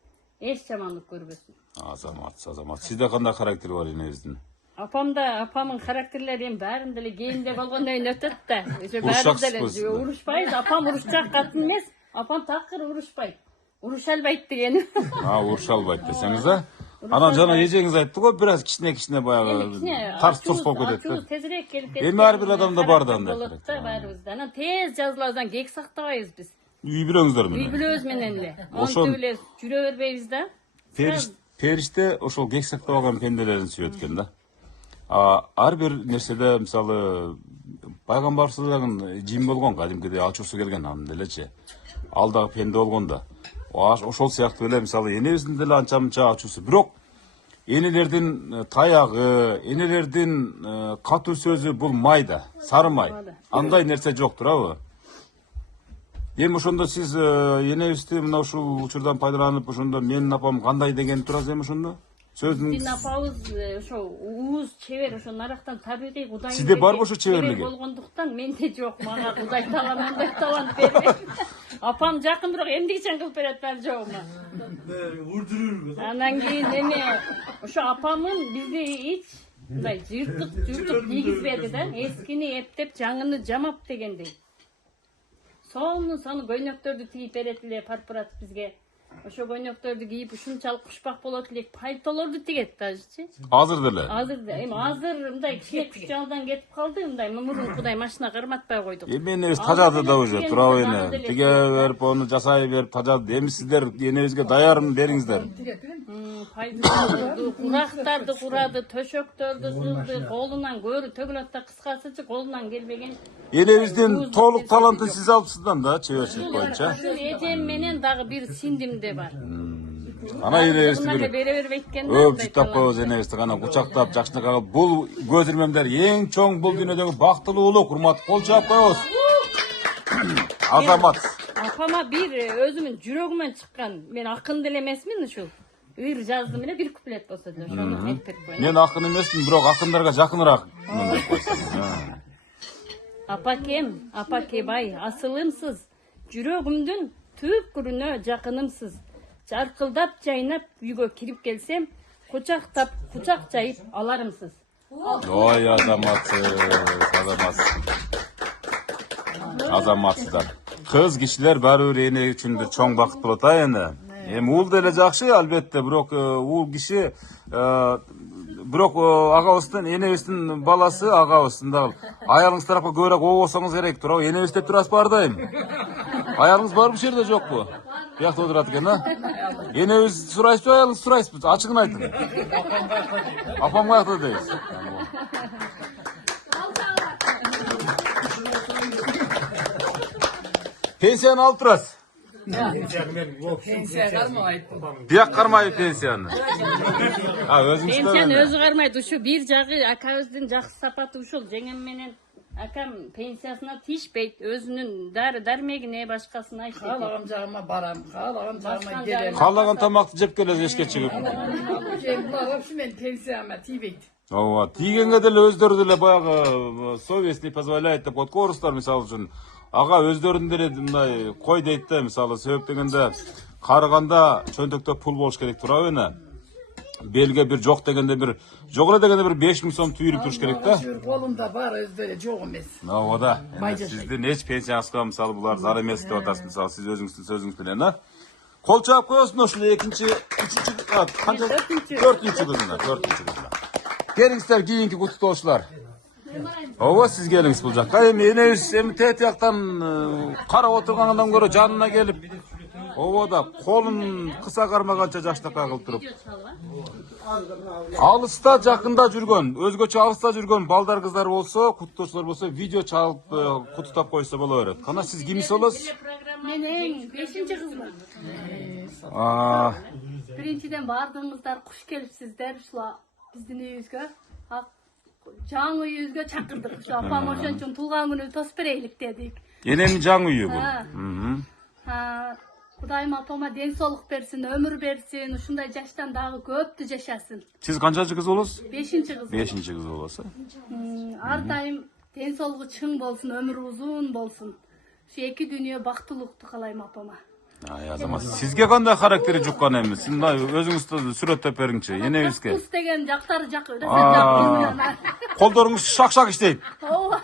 Эч жамандык көрбөсүн. Азамат. Сизде кандай характер бар энебиздин? Апамын характерлери эми баарында деле кээинде болгондон кийин өтөт да. Ошо Урушаксызбы? деле урушпайбыз. Апам урушчак катын эмес. Апам такыр урушпайт. Уруша албайт дегени. Уруша албайт десеңиз, а? Анан жана эжеңиз айтты го, бир аз кичине баягы тарс турс болуп кетет да. Тезирээк келип кетет. Эми ар бир адамда бар да андай. Болот да баарыбызда. Анан тез жазылабыздан кек сактабайбыз биз. Үй бүлөңүздөр Үй менен. бүлөбүз менен эле. Ошон- Монтип эле жүрө бербейбиз да. Периште ошол кек сактабаган пенделерин сүйөт экен да. Ар бир нерседе мисалы пайгамбарыбыздын жин болгон, кадимкидей ачуусу келген анын делечи. Ал дагы пенде болгондо. Ошол сыяктуу эле мисалы энебиздин деле анча мынча ачуусу. Бирок энелердин таягы, энелердин катуу сөзү бул майда, сары май. Андай нерсе жок, туурабы? Эми ошондо сиз энебизди мына ушул учурдан пайдаланып, ошондо менин апам кандай деген турасыз эми ошондо? Сөздүн Биздин апабыз ошо ууз чебер, ошо нарактан табигый Кудай. Сизде барбы ошо чеберлиги? Болгондуктан менде жок. Мага Кудай талант, андай талант бербейт. Апам жакын бирок эмдигичен кылып берет ар жогума. Анан кийин эми ошо апамын бизди эч мындай жыртык тийгизбеди да. Эскини эптеп, жаңыны жамап дегендей. Сону көйнөктөрдү тигип берет эле, парпыратып бизге. Ошо көйнөктөрдү кийип ушунчалык кушпак болот элек пальтолорду тигет дажычы. азыр деле. Эми азыр мындай кичине күч жалдан кетип калды, мындай мурун Кудай машина карматпай койдук. Эми энебиз тажады да уже, туурабы эне. Тиге берип, ону жасай берип тажады. Эми сиздер энебизге даярын бериңиздер. Пальтолорду, курактарды курады, төшөктөрдү сызды, колунан көрү төгүлөт да, кыскасычы колунан келбеген. Энебиздин толук талантын сиз алыпсыздан да, чеберчилик боюнча. Эжем менен дагы бир сиңдим де бар. Ана энебизди Бере бир бербейт экен. өп жыттап коебуз энебизди, ана кучактап, жакшына кагып. Бул көз ирмемдер эң чоң бул дүйнөдөгү бактылуулук, урмат. Кол чаап коебуз. Азамат. Апама бир өзүмүн жүрөгүмөн чыккан, мен акын деле эмесмин ушул. Ыр жаздым эле бир куплет болсо да, ошону айтып берип коеюн. Мен акын эмесмин, бирок акындарга жакыныраак. Апаке бай, асылымсыз, жүрөгүмдүн түпкүрүнө жакынымсыз. Жаркылдап жайнап үйгө кирип келсем, кучактап, кучак жайып аларымсыз. Ой, азаматсыздар. Кыз кишилер баары бир эне үчүн бир чоң бакыт болот а эне. Эми уул деле жакшы албетте, бирок уул киши бирок агабыздын, энебиздин баласы агабыздын дагы. Аялыңыз тарапка көбүрөөк обосоңуз керек, туурабы? Энебиз деп турасызбы ар дайым? Аялыңыз барбы ушул жерде жокпу? Биякта отурат экен, а? Энебиз сурайсызбы, аялыңыз сурайсызбы? Ачыгын айтың. Апам каякта дейсиз? Пенсияны алып турасыз? Пенсия кармайт. Бияк кармайбы пенсияны? Өзүңүз Пенсияны өзү кармайт, ушу бир жагы акабыздын жакшы сапаты ушул. Жеңем менен акам пенсиясына тийишпейт, өзүнүн дары дармегине башкасына айтат. Каалаган жагыма барам, каалаган жагыма келем. Каалаган тамакты жеп келесиз эшке чыгып. Булар ушу мен пенсияма тийбейт. Ооба, тийгенге деле өздөрү деле баягы совесть не позволяет деп коет орустар мисалы үчүн. Ага өздөрүн деле мындай кой дейт да, мисалы себеп дегенде карыганда чөнтөктө пул болуш керек, туурабы эне? Belge bir yok degende bir yok ele degende bir 5000 so'm tüyürüp turuş gerek da. Kolumda var özde çok emes. O da. Sizdin hiç pensiyanızga misal bular zar emes dep atasыз misal siz özüңүздүн sözüңүz bilen ha. Kol çap koyuyorsun o şöyle ikinci, üçüncü, kanca, dördüncü kızına. Gelingizler kiyinki kutluoluşlar. Ova siz gelingіз бұл жаққа. Eneğiz tet яқтан қарап отырған адам көрө жанына келіп, ова да қолын қыса қармағанша жаштыққа қылып тұрып. Алыста жақында жүрген, өзгөчө алыста жүрген балдар қыздар болса, куттуучулар болса, видео чалып куттап койса боло берет. Кана сиз кимис болосуз? Мен эң 5-чи кызмын. Биринчиден бардыңыздар, куш келипсиздер. Ушула биздин үйүбүзгө, жаңы үйүбүзгө чакырдык. Ушу апам ошон үчүн туулган күнү тосуп берейлик дедик. Енем жаңы үйү бул. Кудайым апама ден соолук берсин, өмүр берсин, ушундай жаштан дагы көптү жашасын. Сиз канчанчы кыз болосуз? 5-чи кыз. 5-чи кыз болосуз. Ар дайым ден соолугу чың болсун, өмүрү узун болсун. Şu iki dünya baktılıktı kalayım apama. Ay azamaz. Sizge kандай характери жуккан эмес. Сиз өзүңүз сүрөттөп бериңчи. Энебизге. Кус деген жактары жак өтө Колдоруңуз шак-шак иштейт. Ооба.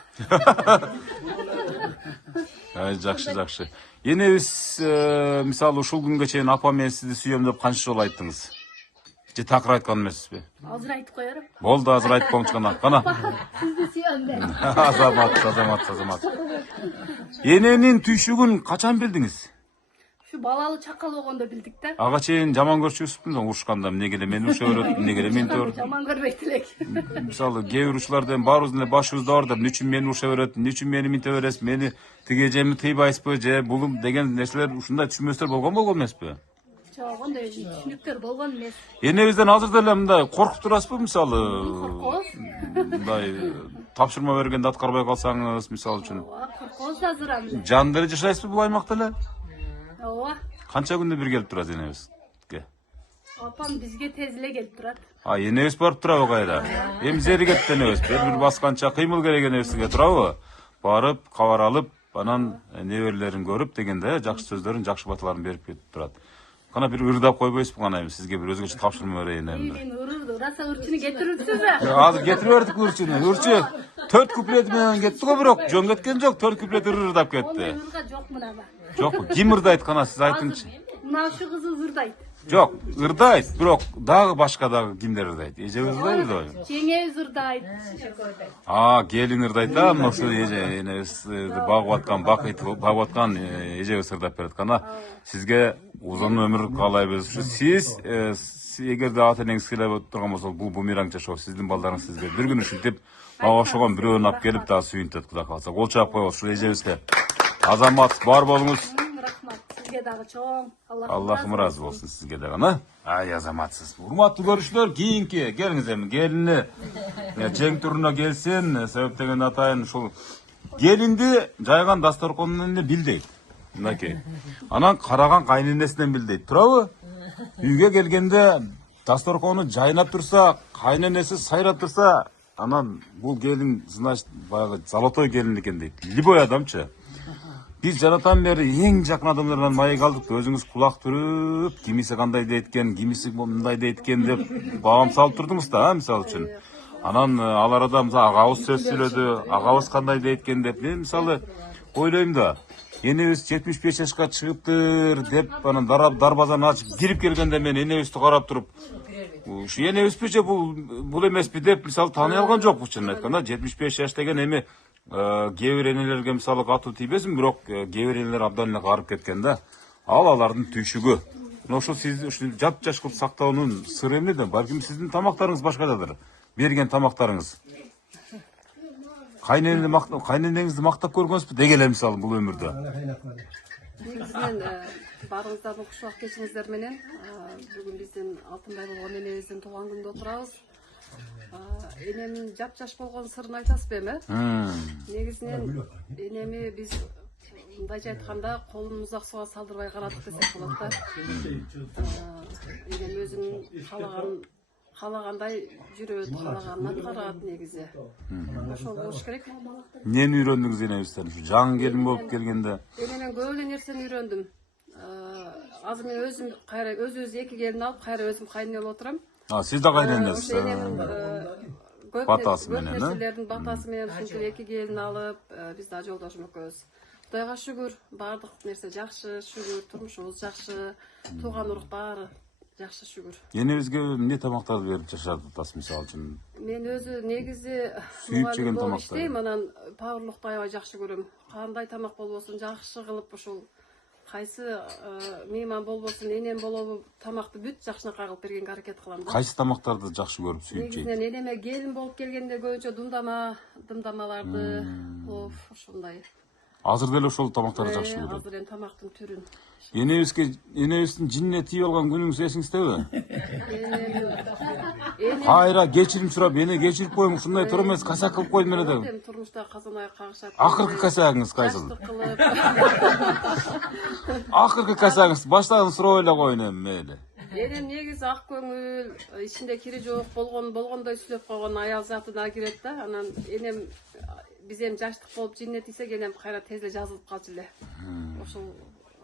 Ай жакшы. Энебиз мисалы ушул күнгө чейин апам мен сизди сүйөм деп канча жолу айттыңыз? Же такыр айткан эмессизби? Азыр айтып коерум. Болду, азыр айтып коңчу кана. Сизди сүйөм деп. Азамат. Эненин түйшүгүн качан билдиңиз? Şu balalı çakal болгондо билдик да. Ага чейин жаман көрчүсүзбү, урушканда эмнеге эле мени уруша берет, эмнеге эле мени төр. Жаман көрбөйт элек. Мисалы, кээ бир учурларда баарыбыздын эле башыбызда бар да, эмне үчүн мени уруша берет, эмне үчүн мени минте бересиз, мени тиге жеми тыйбайсызбы, же булум деген нерселер ушундай түшүнмөстөр болгон эмеспи? Жок, ондай түшүнүктөр болгон эмес. Энебизден азыр деле мындай коркуп турасызбы, мисалы? Коркобуз. Мындай тапшырма бергенде аткарбай калсаңыз, мисалы үчүн. Коркобуз азыр. Жан деле жашайсызбы бул аймакта эле? Ооба. Канча күндө бир келип турат энебизге? Апам бизге тез эле келип турат. Энебиз барып турабы кайда? Эми зеригет энебиз, бир басканча кыймыл керек энебизге турабы? Барып, кабар алып, анан неберелерин көрүп дегенде жакшы сөздөрүн, жакшы баталарын берип кетип турат. Кана бир ырдап койбойсузбу кана эми сизге бир өзгөчө тапшырма берейин эми. Мен ыраса ырчыны кетириптсиз. Азыр кетирип бердик ырчыны. Ырчы 4 куплет менен кетти го, бирок жөн кеткен жок, 4 куплет ырдап кетти. Ырга жок мынага. Жокпу, ким ырдайт кана сиз айтыңызчы. Мына ушу кызыбыз ырдайт. Жок, ырдайт, бирок дагы башка дагы кимдер ырдайт? Эжебиз ырдайбы? Жеңебиз ырдайт. Келин ырдайт да, ошо энебиз багып аткан, багып аткан эжебиз ырдап берет. Кана сизге узун өмүр каалайбыз. Сиз эгерде ата энеңиз келип турган болсо, бул бумеранг жашоо сиздин балдарыңыз сизге бир күн ушинтип мага окшогон бирөөнү алып келип дагы сүйүнтөт, Кудай кааласа. Кол чаап коебуз ушул эжебизге. Азамат бар болуңуз. Рахмат. Сизге дагы чоң. Аллахым разы болсун сизге дагы. Ай азаматсыз. Урматтуу көрүүчүлөр, кийинки келиңиз эми келини жең турuna келсин, себептеген атайын ушул келинди жайган дасторконунан эле билдейт. Мынакей. Анан караган кайненесинен билдейт. Турабы? Үйгө келгенде дасторкону жайнап турса, кайненеси сайрап турса, анан бул келин, значит, баягы золотой келин экен дейт. Любой адамчы. Биз жаратан бери эң жакын адамдардан маек алдык. Өзүңүз кулак түрүп, кимиси кандай дейт экен, кимиси мындай дейт экен деп баам салып турдуңуз да, мисалы үчүн. Анан ал арада агабыз сөз сүйлөдү, агабыз кандай дейт экен деп. Мен мисалы ойлойм да, энебиз 75 жашка чыгыптыр деп анан дарбазаны ачып кирип келгенде мен энебизди карап туруп, ушу энебизби же бул эмеспи деп мисалы тааный алган жокпуз чынын айтканда. 75 жаш деген эми кээ бир энелерге мисалы катуу тийбесин, бирок кээ бир энелер абдан эле карып кеткен да. Алардын түйшүгү. Ошо сиз ушу жап-жаш кылып сактоонун сыры эмнеде? Балким сиздин тамактарыңыз башкададыр. Берген тамактарыңыз. Кайненеңизди мактап көргөнсүзбү деги эле мисалы бул өмүрдө? Негизинен баарыңыздардын кушулак кечиңиздер менен бүгүн биздин алтындай болгон энебиздин туулган күнүндө отурабыз. Энемдин жап-жаш болгон сырын айтасызбы эми? Негизинен энеми биз мындайча айтканда колун узак суга салдырбай карадык десек болот да. Энем өзүнүн каалагандай жүрөт, каалаганын аткарат негизи. Ошол болуш керек. Эмнени үйрөндүңүз энебизден? Жаңы келин болуп келгенде? Энемден көп эле нерсени үйрөндүм. Азыр мен өзүм кайра өз эки келин алып, кайра өзүм кайнене болуп отурам. Siz de kaynanız. Көп Батасы менен, нерселердин батасы менен ушинтип эки келин алып, биз да жолдошум экөөбүз. Кудайга шүгүр, баардык нерсе жакшы, шүгүр, турмушубуз жакшы, тууган урук баары жакшы шүгүр. Энебизге эмне тамактарды берип жашатып атасыз мисалы үчүн? Мен өзү негизи Сүйүп жеген болуп тамактар. иштейм, анан пауырлукту аябай жакшы көрөм. Кандай тамак болбосун жакшы кылып ушул кайсы мейман болбосун, энем болобу тамакты бүт жакшынакай кылып бергенге аракет кылам да. Кайсы тамактарды жакшы көрүп сүйүп жейт? Негизинен энеме келин болуп келгенде көбүнчө дымдамаларды, ошондой. Азыр деле ошол тамактарды жакшы көрөт. Азыр эми тамактын түрүн. Энебиздин жинине тийип алган күнүңүз эсиңиздеби? Кайра кечирим сурап, эне кечирип коюң, ушундай тура эмес, косяк кылып койдум эле деп. Турмушта казан аяк кагышат. Акыркы косягыңыз кайсыл? Акыркы косягыңыз баштан сурап эле коюн эми мейли. Энем негизи ак көңүл, ичинде кири жок, болгондой сүйлөп койгон аял затына кирет да. Анан энем биз эми жаштык болуп жинне тийсек, энем кайра тез эле жазылып калчу эле. Ошол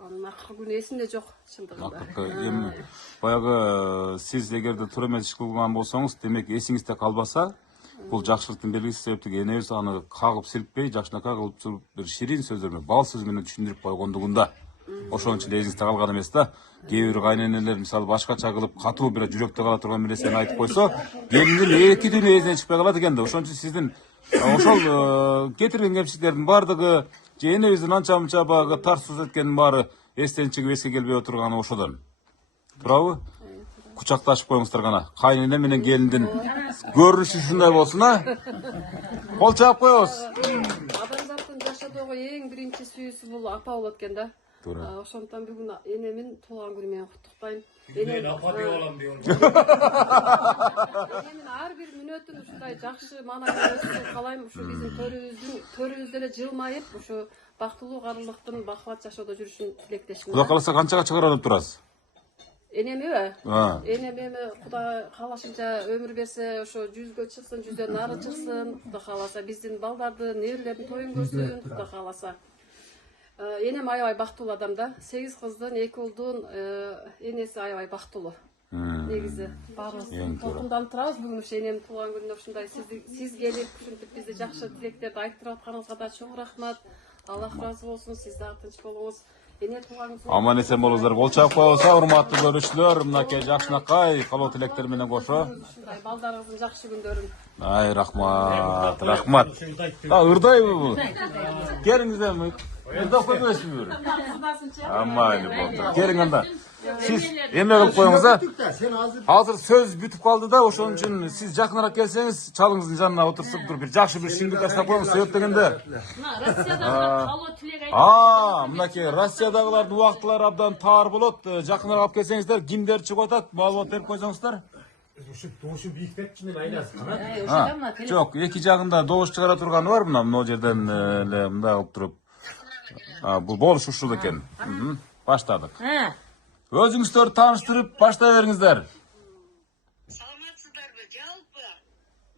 анын акыркы күнү эсимде жок чындыгында. Эми баягы сиз эгерде туура эмес иш кылган болсоңуз, демек эсиңизде калбаса, бул жакшылыктын белгиси. Себептен энебиз аны кагып силпей, жакшынакай кылып бир ширин сөздөр менен, бал сөз менен түшүндүрүп койгондугунда. Ошон үчүн эсиңизде калган эмес да. Кээ бир кайненелер мисалы башкача кылып, катуу бир жүрөктө кала турган нерсени айтып койсо, келиндин эки дүйнө эсинен чыкпай калат экен да. Ошон үчүн сиздин ошол кетирген кемчиликтердин баардыгы же энебиздин анча мынча баягы тарс туз эткенин баары эстен чыгып эске келбей отурганы ошодон. Туурабы? Кучакташып коюңуздар гана. Кайнене менен келиндин көрүнүшү ушундай болсун, Кол чаап коебуз. Адамзаттын жашоодогу эң биринчи сүйүүсү бул апа болот экен да. Ошондон бүгүн энемин туулган күнү менен куттуктайм. Мен апа деп алам деп. Энемин ар бир мүнөтүн ушундай жакшы маанайда өтүшүн каалайм. Ушу биздин төрүбүздө эле жылмайып, ушу бактылуу карылыктын бакубат жашоодо жүрүшүн тилектешмин. Кудай кааласа канчага чыгарып турасыз? Энемиби? Энем эми Кудай каалашынча өмүр берсе, ошо 100гө чыксын, 100дөн нары чыксын. Кудай кааласа биздин балдарды, неберелердин тоюн көрсүн, Кудай кааласа. Энем аябай бактылуу адам да. 8 кыздын, 2 улдун энеси аябай бактылуу. Негизи баарыбыз токунданып турабыз бүгүн ушу энемдин туулган күнүнө ушундай сиз келип, ушинтип бизди жакшы тилектерди айтып атканыңызга да чоң рахмат. Аллах ыраазы болсун, сиз дагы тынч болуңуз. Эне туулганыңыз Аман эсен болуңуздар. Кол чаап коебуздар, урматтуу көрүүчүлөр. Мынакей жакшынакай калоо тилектер менен кошо. Ушундай балдарыңыздын жакшы күндөрүн. Ай, рахмат, рахмат. Ырдайбы бул? Келиңиз эми. Ырдап койбойсузбу? Амайлы болду. Келиң анда. Сиз эме кылып коюңуз, Азыр сөз бүтүп калды да, ошон үчүн сиз жакыныраак келсеңиз, чалыңыздын жанына отурсуп туруп бир жакшы бир шиңдик таштап коюңуз. Себеп дегенде. Мынакей Россиядагылардын убактылары абдан таар болот. Жакыныраак алып келсеңиздер, кимдер чыгып атат, маалымат берип койсоңуздар. Дошу бийиктетчү айласы. Жок, эки жагында добуш чыгара турганы бар мына, могу жерден эле мындай кылып туруп. Бул болуш ушул экен. Баштадык. Өзүңүздөрдү тааныштырып баштай бериңиздер. Саламатсыздарбы? Жалпы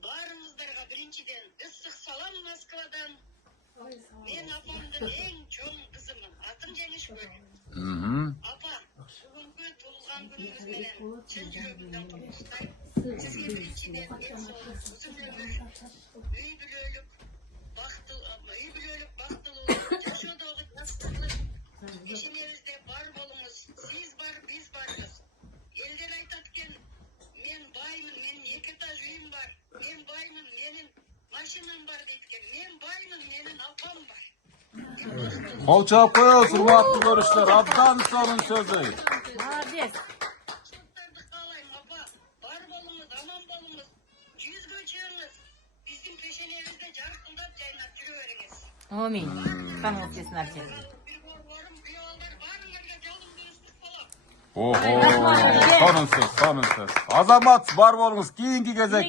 баарыңыздарга биринчиден ысык салам Москвадан. Мен апамдын эң чоң кызымын. Атым Жеңишкөл. Апа, бүгүнкү туулган күнүңүз менен чын жүрөгүмдөн куттуктайм. Сизге биринчиден uzun ömür, үй бүлөлүк бактылуу, жашоодогу тастыктык, ишенебизде бар болуңуз. Siz бар, biz barız. Elden aytat eкен, men baymın, menin 2 этаж үйüm var. Men baymın, menin maşinam var deytken. Men baymın, menin apam var. Кол чаап коебуз, урматтуу көрүүчүлөр. Абдан сонун сөзү. Молодец. Чоңдарды каалайм, апа. Бар болуңуз, аман болуңуз. 100гө чыгыңыз. Биздин пешенебизде жаркылдап жайнап жүрө бериңиз. Амин. Каныңыз келсин арчы. Сонун сөз. Азамат бар болуңуз, кийинки кезек.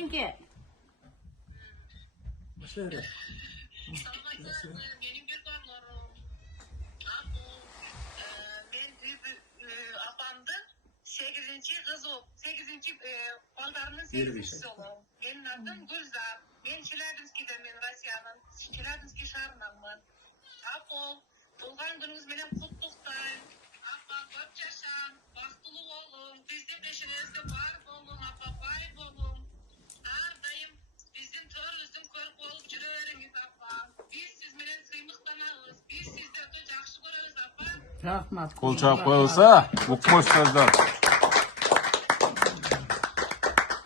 Апамдын 8-кызы, 8 балдарынын 8-кisi болом. Менин атым Гүлзар. Мен Челябинскиден, мен Россиянын Челябинский шаарынанмын. Апол, туулган күнүңүз менен куттуктайм. Апа, көп жаша, бактылуу болуң, биздин пешенебизде бар болуң, апа. Rahmat. Kol çap koyulsa, ukmuş sözler.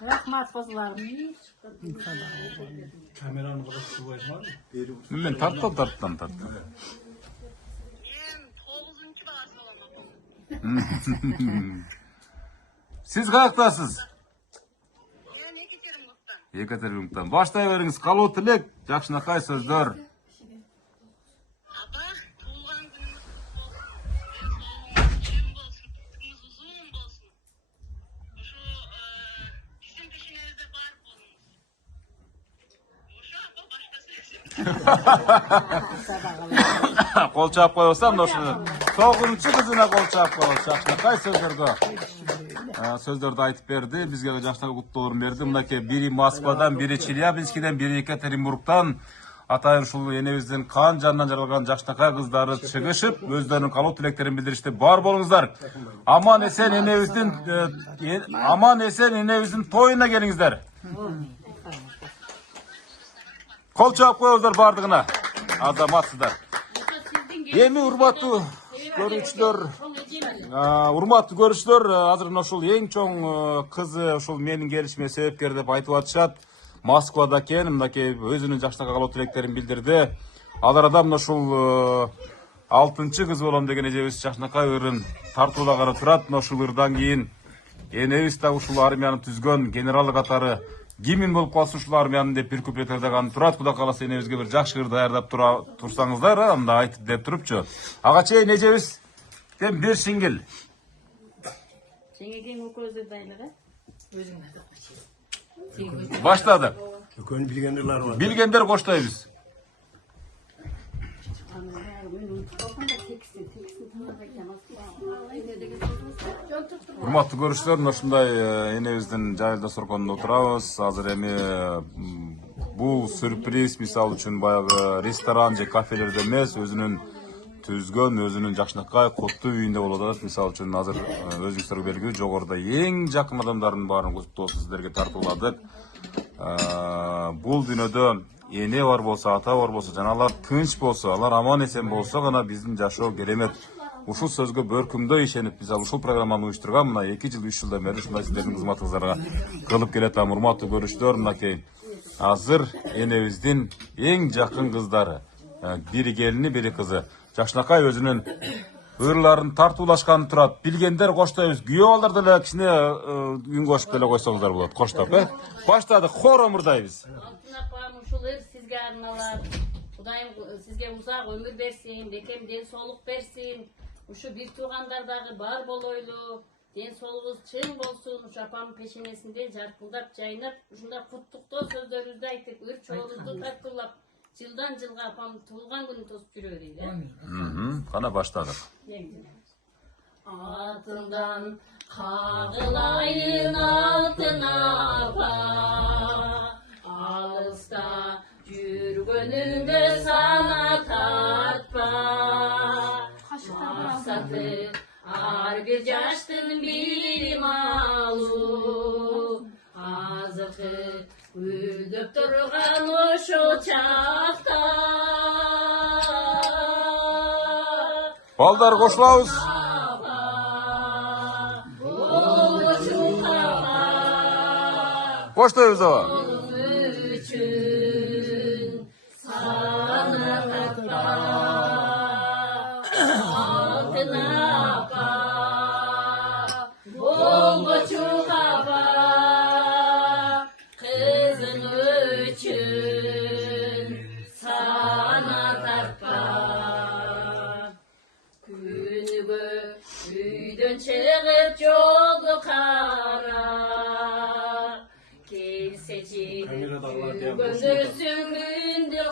Rahmat kızlarım. Ben tarttan. Men 9-njy balası bolamam. Siz kayaktasız? Men Ekaterinburgdan. Ekaterinburgdan. Başlayıveriniz, kalou tilek, Jakşynakay sözler. Apa, tuğulgan günüňiz bolsun. Tuttuğunuz uzun bolsun. Oşo bizim peşinizde bar bolunuz. Oşo apa başka söz. Kol çap koyulsam da şunu. 9-njy kızına kol çap koyulsa, Jakşynakay sözlerge. Sözlerdi aytıp berdi, bizge Jakşynakay kutlulарын berdi. Mındaki biri Moskvadan, biri Çelyabinskiden, biri Ekaterinburgdan. Atayın uşul enebizden kan jandan jaralgan Jakşynakay kыздары чыгышып, özlerinin kalou tileklerini bildirişti. Bar bolуңуздар. Aman esen enebizin toyuna gelingizler. Kol çap koyuңуздар bardığına. Azamatsızlar. Эми урматтуу көрүүчүлөр, урматтуу көрүүчүлөр, азыр ушул эң чоң кызы ушул менин келишиме себепкер деп айтып атышат. Москвада экен, мынакей өзүнүн Jakşynakay калуу тилектерин билдирди. Ал арада мына ушул 6-нчы кыз болом деген эжебиз Jakşynakay ырын тартуулаганы турат. Мына ушул ырдан кийин энебиз да ушул армияны түзгөн генерал катары гимн болуп калсын ушул армиянын деп бир куплет ырдаганы турат. Кудай кааласа энебизге бир жакшы ыр даярдап турсаңыздар, анда айтып деп турупчу. Ага чейин эжебиз дем бир сиңгил. Жеңеген өкөздөр дайлыгы. Баштадык. Көкөнү билген ырлар бар. Билгендер коштойбуз. Урматтуу көрүүчүлөр, ушундай энебиздин жайылда сорконунда отурабыз. Азыр эми бул сюрприз мисалы үчүн баягы ресторан же кафелерде эмес, өзүнүн түзгөн, өзүнүн Jakşynakay куттуу үйүндө болуп атат. Мисалы үчүн азыр өзүңүздөр белгилүү, жогоруда эң жакын адамдардын баарын куттуп сиздерге тартууладык. Бул дүйнөдө эне бар болсо, ата бар болсо, жаналар тынч болсо, алар аман эсен болсо гана биздин жашоо керемет. Ушул сөзгө бөркүмдөй ишенип, биз ушул программаны уюштурган мына 2 жыл 3 жылдан бери ушундай сиздердин кызматыңыздарга кылып келатам. Урматтуу көрүүчүлөр, мынакей азыр энебиздин эң жакын кыздары, бири келини, бири кызы. Jakşynakay өзүнүн ырларын тартуулашканы турат. Билгендер коштойбуз. Күйөө балдар деле кичине үн кошуп деле койсоңуздар болот. Коштоп, Баштадык, хор ымырдайбыз. Алтын апам ушул ыр сизге арналат. Кудайым сизге узак өмүр берсин, бекем ден соолук берсин. Ушу бир туугандар дагы бар болойлу. Ден соолугуңуз чың болсун. Ушу апамдын пешенесинде жаркылдап жайнап, ушундай куттуктоо сөздөрүбүздү айтып, ыр чоңубузду тартуулап, жылдан жылга апам туулган күнүн тосуп жүрө берейли. Кана баштадык. Артымдан кагылайын алтын апа, алыста жүргөнүңдө сана тартпа. Максаты ар бир жаштын билим алуу, азыркы гүлдөп турган ошол чакта. Балдар кошулабыз. Коштойбуз аба. Çıgıp jolu kara, kelse göndersün gündür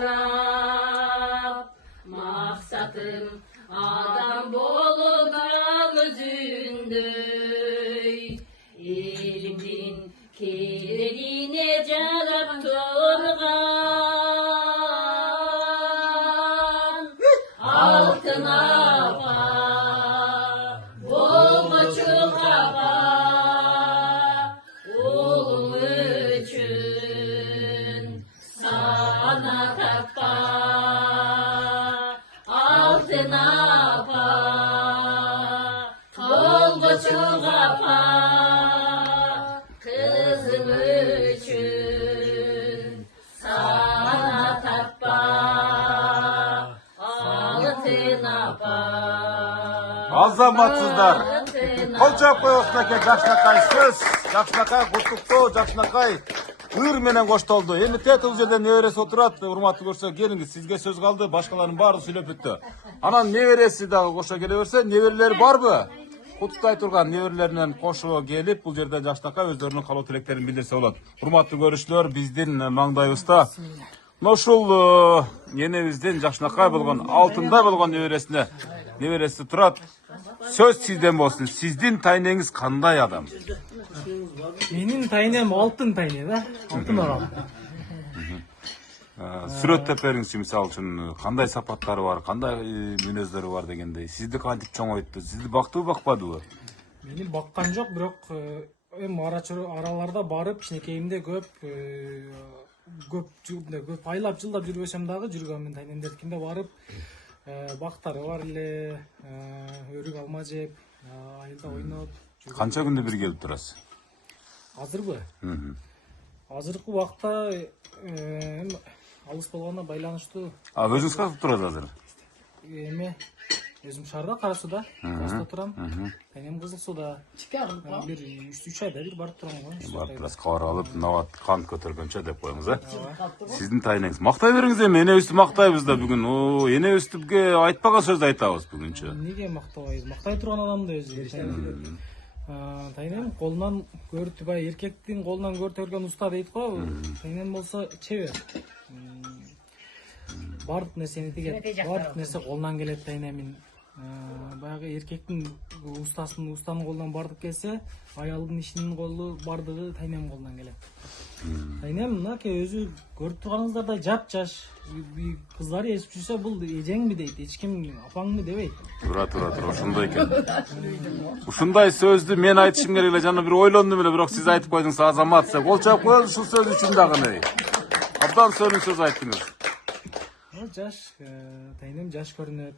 harap. Maksatım adam boludan özündöy, elimdin kereline jalap turgan altın apa. Altın apa Азаматсыздар. Кол чап коёсунаке Жакшынакай сөз. Жакшынакай куттуктоо, Жакшынакай ыр менен коштолду. Эми тет бул жерде небереси отурат. Урматтуу көрсө, келиңиз, сизге сөз калды. Башкалардын баары сүйлөп бүттү. Анан небереси дагы кошо келе берсе, неберелери барбы? Куттуктай турган неберелеринен кошо келип, бул жерде Жакшынакай өздөрүнүн калоо тилектерин билдирсе болот. Урматтуу көрүүчүлөр, биздин маңдайыбызда ушул энебиздин Жакшынакай болгон, алтындай болгон небереси турат. Сөз сизден болсун. Сиздин тайнеңиз кандай адам? Менин тайнем алтын тайне да. Алтын арал. Сүрөттөп бериңизчи, мисалы үчүн кандай сапаттары бар, кандай мүнөздөрү бар дегендей. Сизди кантип чоңойтты? Сизди бактыбы, бакпадыбы? Мени баккан жок, бирок эми араларда барып, кичинекейимде көп айлап жылдап жүрбөсөм дагы жүргөнмүн тайнемдердикинде барып бактары бар эле, өрүк алма жеп, айылда ойноп. Канча күндө бир келип турасыз? Азырбы? Азыркы убакта алыс болгондо байланыштуу. Өзүңүз кантип турасыз азыр? Эми өзүм шаарда, Кара Сууда, Каста турам. Тайнем Кызыл Сууда. Бир 3 айда бир барып турам го. Барып турасыз, кабар алып, набат кант көтөргөнчө деп коюңуз, Сиздин тайнеңиз. Мактай бериңиз эми, энебизди мактайбыз да бүгүн. Энебизге айтпаган сөздү айтабыз бүгүнчө. Эмнеге мактабайбыз? Мактай турган адамды өзү. Тайнем колунан көртүбай, эркектин колунан көртөргөн уста дейт го. Тайнем болсо чебер. Бардык нерсени тигет, бардык нерсе колунан келет тайнемин. Баягы эркектин устанын колунан бардык келсе, аялдын ишинин колу бардыгы тайнем колунан келет. Тайнем мынаке өзү көрүп турганыңыздардай жап-жаш кыздар ээсип жүрсө, бул эжеңби дейт, эч ким апаңмы дебейт. Тура, ошондой экен. Ушундай сөздү мен айтышым керек эле, жана бир ойлондум эле, бирок сиз айтып койдуңуз, Азамат. Кол чап коелу ушул сөз үчүн дагы. Абдан сонун сөз айттыңыз. Жаш, тайнем жаш көрүнөт.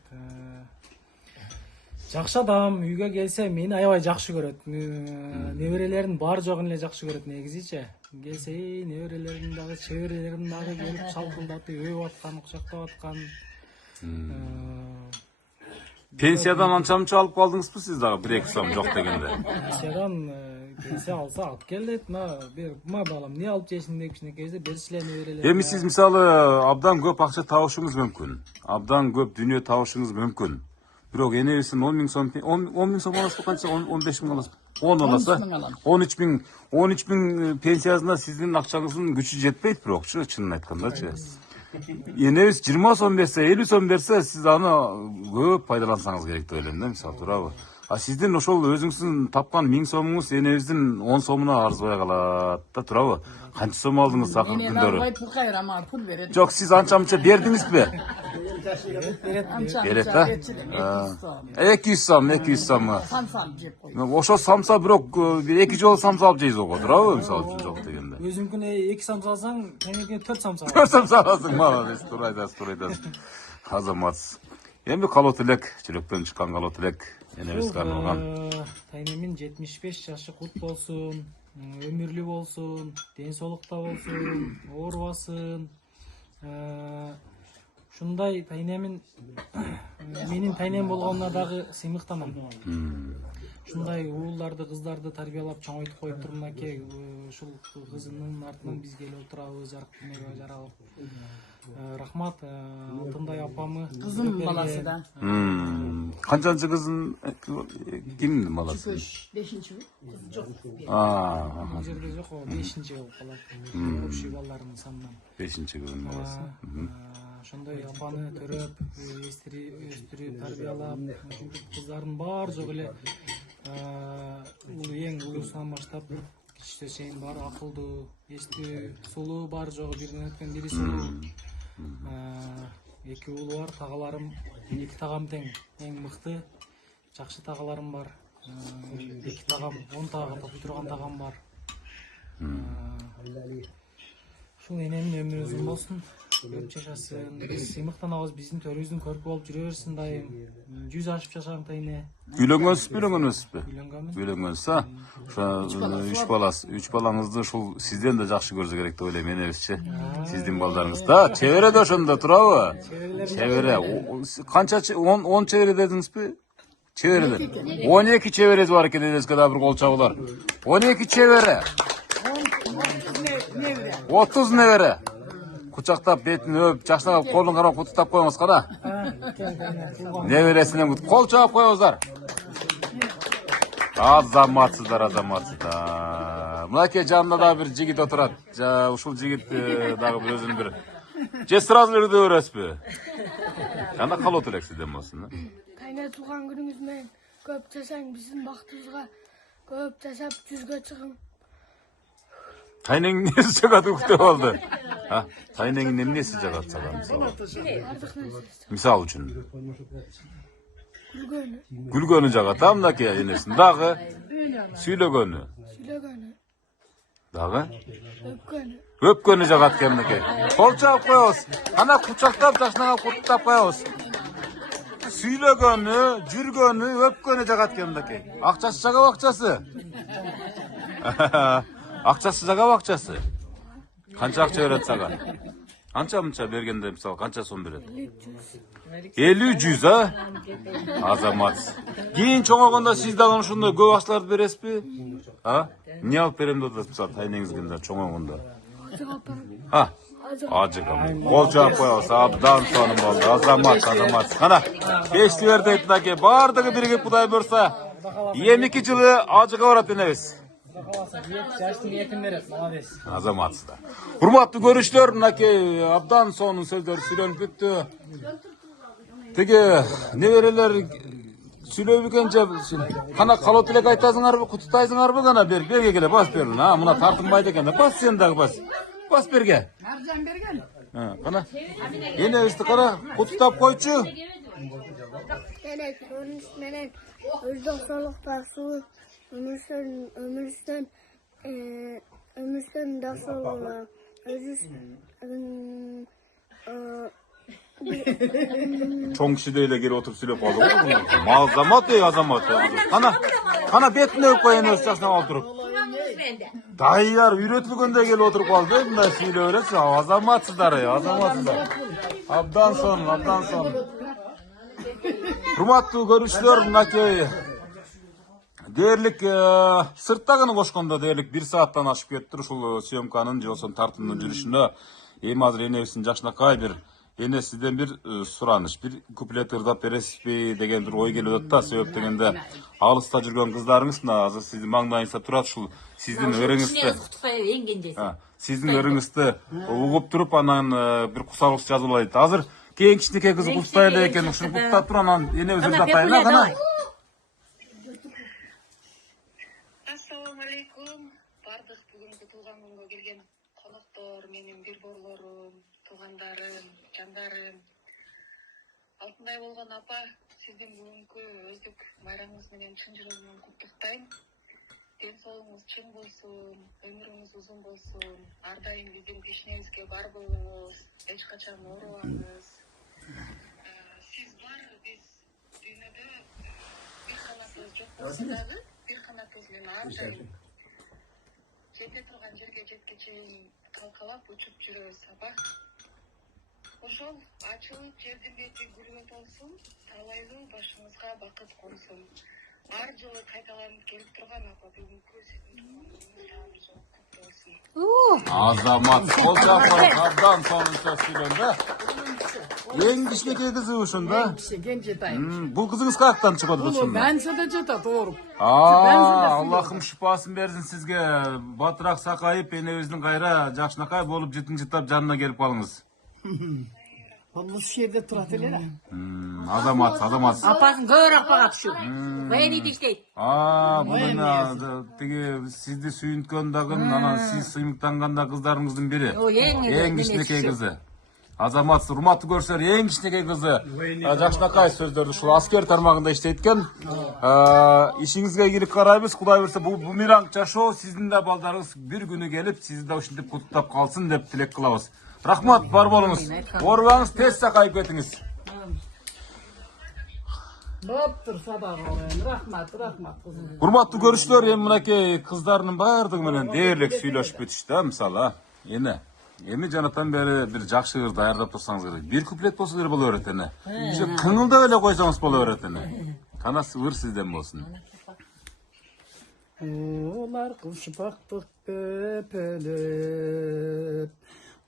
Жакшы адам, үйгө келсе мени аябай жакшы көрөт. Неберелерин бар жогун эле жакшы көрөт негизичи. Келсе, неберелерин дагы, чеберелерин дагы келип шалкылдатып, өйүп аткан, кучактап аткан. Пенсиядан анча-мынча алып калдыңызбы сиз дагы, 1-2 сом жок дегенде? Пенсия алса алып келет, балам, не алып жейсиң деп кичинекейде берчиле неберелер. Эми сиз мисалы абдан көп акча табышыңыз мүмкүн. Абдан көп дүйнө табышыңыз мүмкүн. Бирок энебиздин 10 миң сом, 10 миң сом аласызбы, канча? 15 миң аласызбы? 10 аласа? 13 миң пенсиясына сиздин акчаңыздын күчү жетпейт бирокчу, чынын айткандачы. Энебиз 20 сом берсе, 50 сом берсе, сиз аны көп пайдалансаңыз керек деп ойлойм да, мисалы, туурабы? А сиздин ошол өзүңүздүн тапкан 1000 сомуңуз энебиздин 10 сомуна арзыбай калат да, туурабы? Канча сом алдыңыз акыркы күндөрү? Жок, сиз анча-мынча бердиңизби? Берет да? 200 сом. Ошо самса бирок 2 жолу самса алып жейсиз го, туурабы? Мисалы жок дегенде. Өзүңкүнө 2 самса алсаң, теңеге 4 самса аласың. 4 самса аласың, молодец, туура айтасыз. Азаматсыз. Эми калоо тилек, жүрөктөн чыккан калоо тилек. Энебизге арналган. Тайнемин 75 жашы кут болсун, өмүрлүү болсун, ден соолукта болсун, оорубасын. Ушундай тайнемин, менин тайнем болгонуна дагы сыймыктанам. Ушундай уулдарды, кыздарды тарбиялап чоңойтуп коюп туруп мынакей ушул кызынын артынан биз келип отурабыз, жарык дүнүйгө жаралып. Рахмат, алтындай апамы. Кызым баласы да. Канчанчы кызын, кимдин баласы? 5-чи. Жок. Бул жерде жок, 5-чи болуп калат. Общий балдарынын санынан. 5-чи кызынын баласы. Ошондой апаны төрөп, өстүрүп, тарбиялап, кыздардын бар жок эле эң улуусунан баштап кичине чейин баары акылдуу, эстүү, сулуу бар жогу биринен өткөн бири сулуу. 2 уулу бар, тагаларым 2 тагам тең, эң мыкты, жакшы тагаларым бар. 2 тагам, 10 тагага топой турган тагам бар. Ушул энемин өмүрү uzun болсун. Көп жашасын, биз сыймыктанабыз, биздин төрүбүздүн көркү болуп жүрө берсин дайым. 100 ашып жашаган тайне. Үйлөнгөнсүзбү? Үйлөнгөнсүз, Ошо 3 баласы, 3 балаңызды ушул сизден да жакшы көрсө керек деп ойлойм, энебизчи. Сиздин балдарыңыз да, чебере да ошондо турабы? Чебере. Канча 10 чебере дедиңизби? Çevirelim. 12 çeviresi var ekan enesiga da bir kol çabılar. 12 çeviri. 30 nevere. Kucaqtap betini öp, jaşnap kolun qarab qutuqtap qo'yamiz qara. Neveresinden qol chaqib qo'yingizlar. Azamatsızlar. Mınaki janında da bir jigit oturat. Uşul jigit dagı bir özünün bir. Sразу жерде өресpi. Qanday qal o'tirek sizden bolsun. Qayna tuğan gününüz men köp desang bizim baxtımızga köp desap yüzge çıkın. Qaynang nesi jagat ukta oldu? Ha, qaynangning nesi jagat salam misal uchun. Gülgönü jagat amdaki enesin dagı süylөгөнү. Dagı öpkөнү jagat kemdeki. Kol çağıp koyuyoruz. Ana kucaqtap jaşnaga qutuqtap koyuyoruz. Süylөгөнү, жүргөнү, öpkөнү jagat kemdeki. Акчасы жагап акчасы. Акчасы жагап акчасы. Канча акча берет сага? Анча бергенде мисалы канча сом берет? 50-100 а? Азамат. Кийин чоңойгондо сиз дагы ошондой көп акчаларды бересизби? А? Эмне алып берем деп атасыз мисалы тайнеңизге чоңойгондо? Ha, acıkım. Kol çağıp koyuyoruz. Abdan sonum oldu. Azamat. Kana, 5 verdi etdaki bardığı birigip buday börse 22 yılı acıga orat enebiz. Azamatsız da. Hurmatlı görüşler, naki abdan sonun sözleri söylenip bitti. Tegi, ne verirler söyleyip ikence, kana kalot ilek aytasınlar mı, kututaysınlar mı kana berge gele bas verin ha. Buna tartınmaydı eken de bas sen dağı bas. Bas berge. Arjan bergen. Ha, kana. Yine üstü kara kututap koyçu. Evet, onun ismenen özden solukta su, ömürsen de solukla, Çoğun kişi de öyle geri oturup söyleyip aldı. Azamat ya azamat. Kana betini öp koyun ölçüsüne oturup. Dayılar üretilgende gel oturup aldı. Bunda söyle öğretsin. Azamatsızlar ya azamatsızlar. Abdan son. Hurmatlı görüşler. Değerlik sırttagını koşkanda değerlik 1 saattan aşıp kettir. Uşul syomkanın jolson tartımının жүрүшүндө. Эми азыр энебиздин жакшынакай bir ene sizden bir suranış, bir kuplet ırdap beresizbi degen bir oy kelip atты. Себеп дегенде алыста жүргөн кыздарыңыз мына азыр сиздин маңдайыңызда турат ушул сиздин өрүңүздү. Сиздин өрүңүздү угуп туруп анан bir кусалык жазып алайт. Азыр кийин кичинекей кызы куткутай эле экен, ушуну куттап туруп анан энебиз ырдатайын кана. Assalamu alaikum. Бардык бүгүнкү туулган күнгө келген коноктор, менин бир борлорум, туугандарым, жандарым. Алтындай болгон апа, сиздин бүгүнкү өздүк байрамыңыз менен чын жүрөгүмөн куттуктайм. Ден соолугуңуз чың болсун, өмүрүңүз узун болсун. Ар дайым биздин пешенебизге бар болуңуз, эч качан оорубаңыз. Сиз бар, биз дүйнөдө бир канатыбыз жок болсо дагы, бир канатыбыз менен ар дайым жете турган жерге жетке чейин калкалап учуп жүрөбүз апа. Ошол ачылып жердин бети гүлгө толсун, талайдуу башыңызга бакыт консун. Ар жылы кайталанып келип турган апа бүгүнкү сиздин тууганыңыз кутту болсун. Azamat. Kol çapar. Abdan sonun söz söylendi. En kişineki kızı uşunda. Bu kızınız kalktan çıkmadı uşunda. Bensede jata doğru. Allah'ım şifasını versin sizge. Batırak sakayıp enebizдің kayra jakşınakay bolup jitin jitap janına gelip kalыңыз. Bu şerde turat elere. Azamat. Апасын көбүрөөк бага түшүп. Бэни диштейт. Bugün tigi sizdi suyuntkön dagın, ana siz suyuntanganda kızlarınыздын biri. En kişineki kızı. Azamat, hurmatlı görüşler, en kişineki kızı. Jakşınakay sözdөрдү ушул аскер тармагында иштейт экен. Ишиңизге ийгилик карайбыз. Кудай берсе бул бумеранг жашоо сиздин да балдарыңыз бир күнү келип, сизди да ушинтип куттуктап калсын деп тилек кылабыз. Рахмат, бар болуңуз. Оорубаңыз, тез сакайып кетиңиз. Доптур садар рахмат кызым. Hurmatlı görüşler, эми мынакей кыздарынын баардыгы менен дээрлик сүйлөшүп кетишти, мисалы. Эми жанатан бери бир жакшы ыр даярдап турсаңыз керек. Бир куплет болсо керек боло берет эне. Кыңылдап эле койсоңуз боло берет эне. Kanası vır sizden olsun. Ular kuş baktık öpülüp,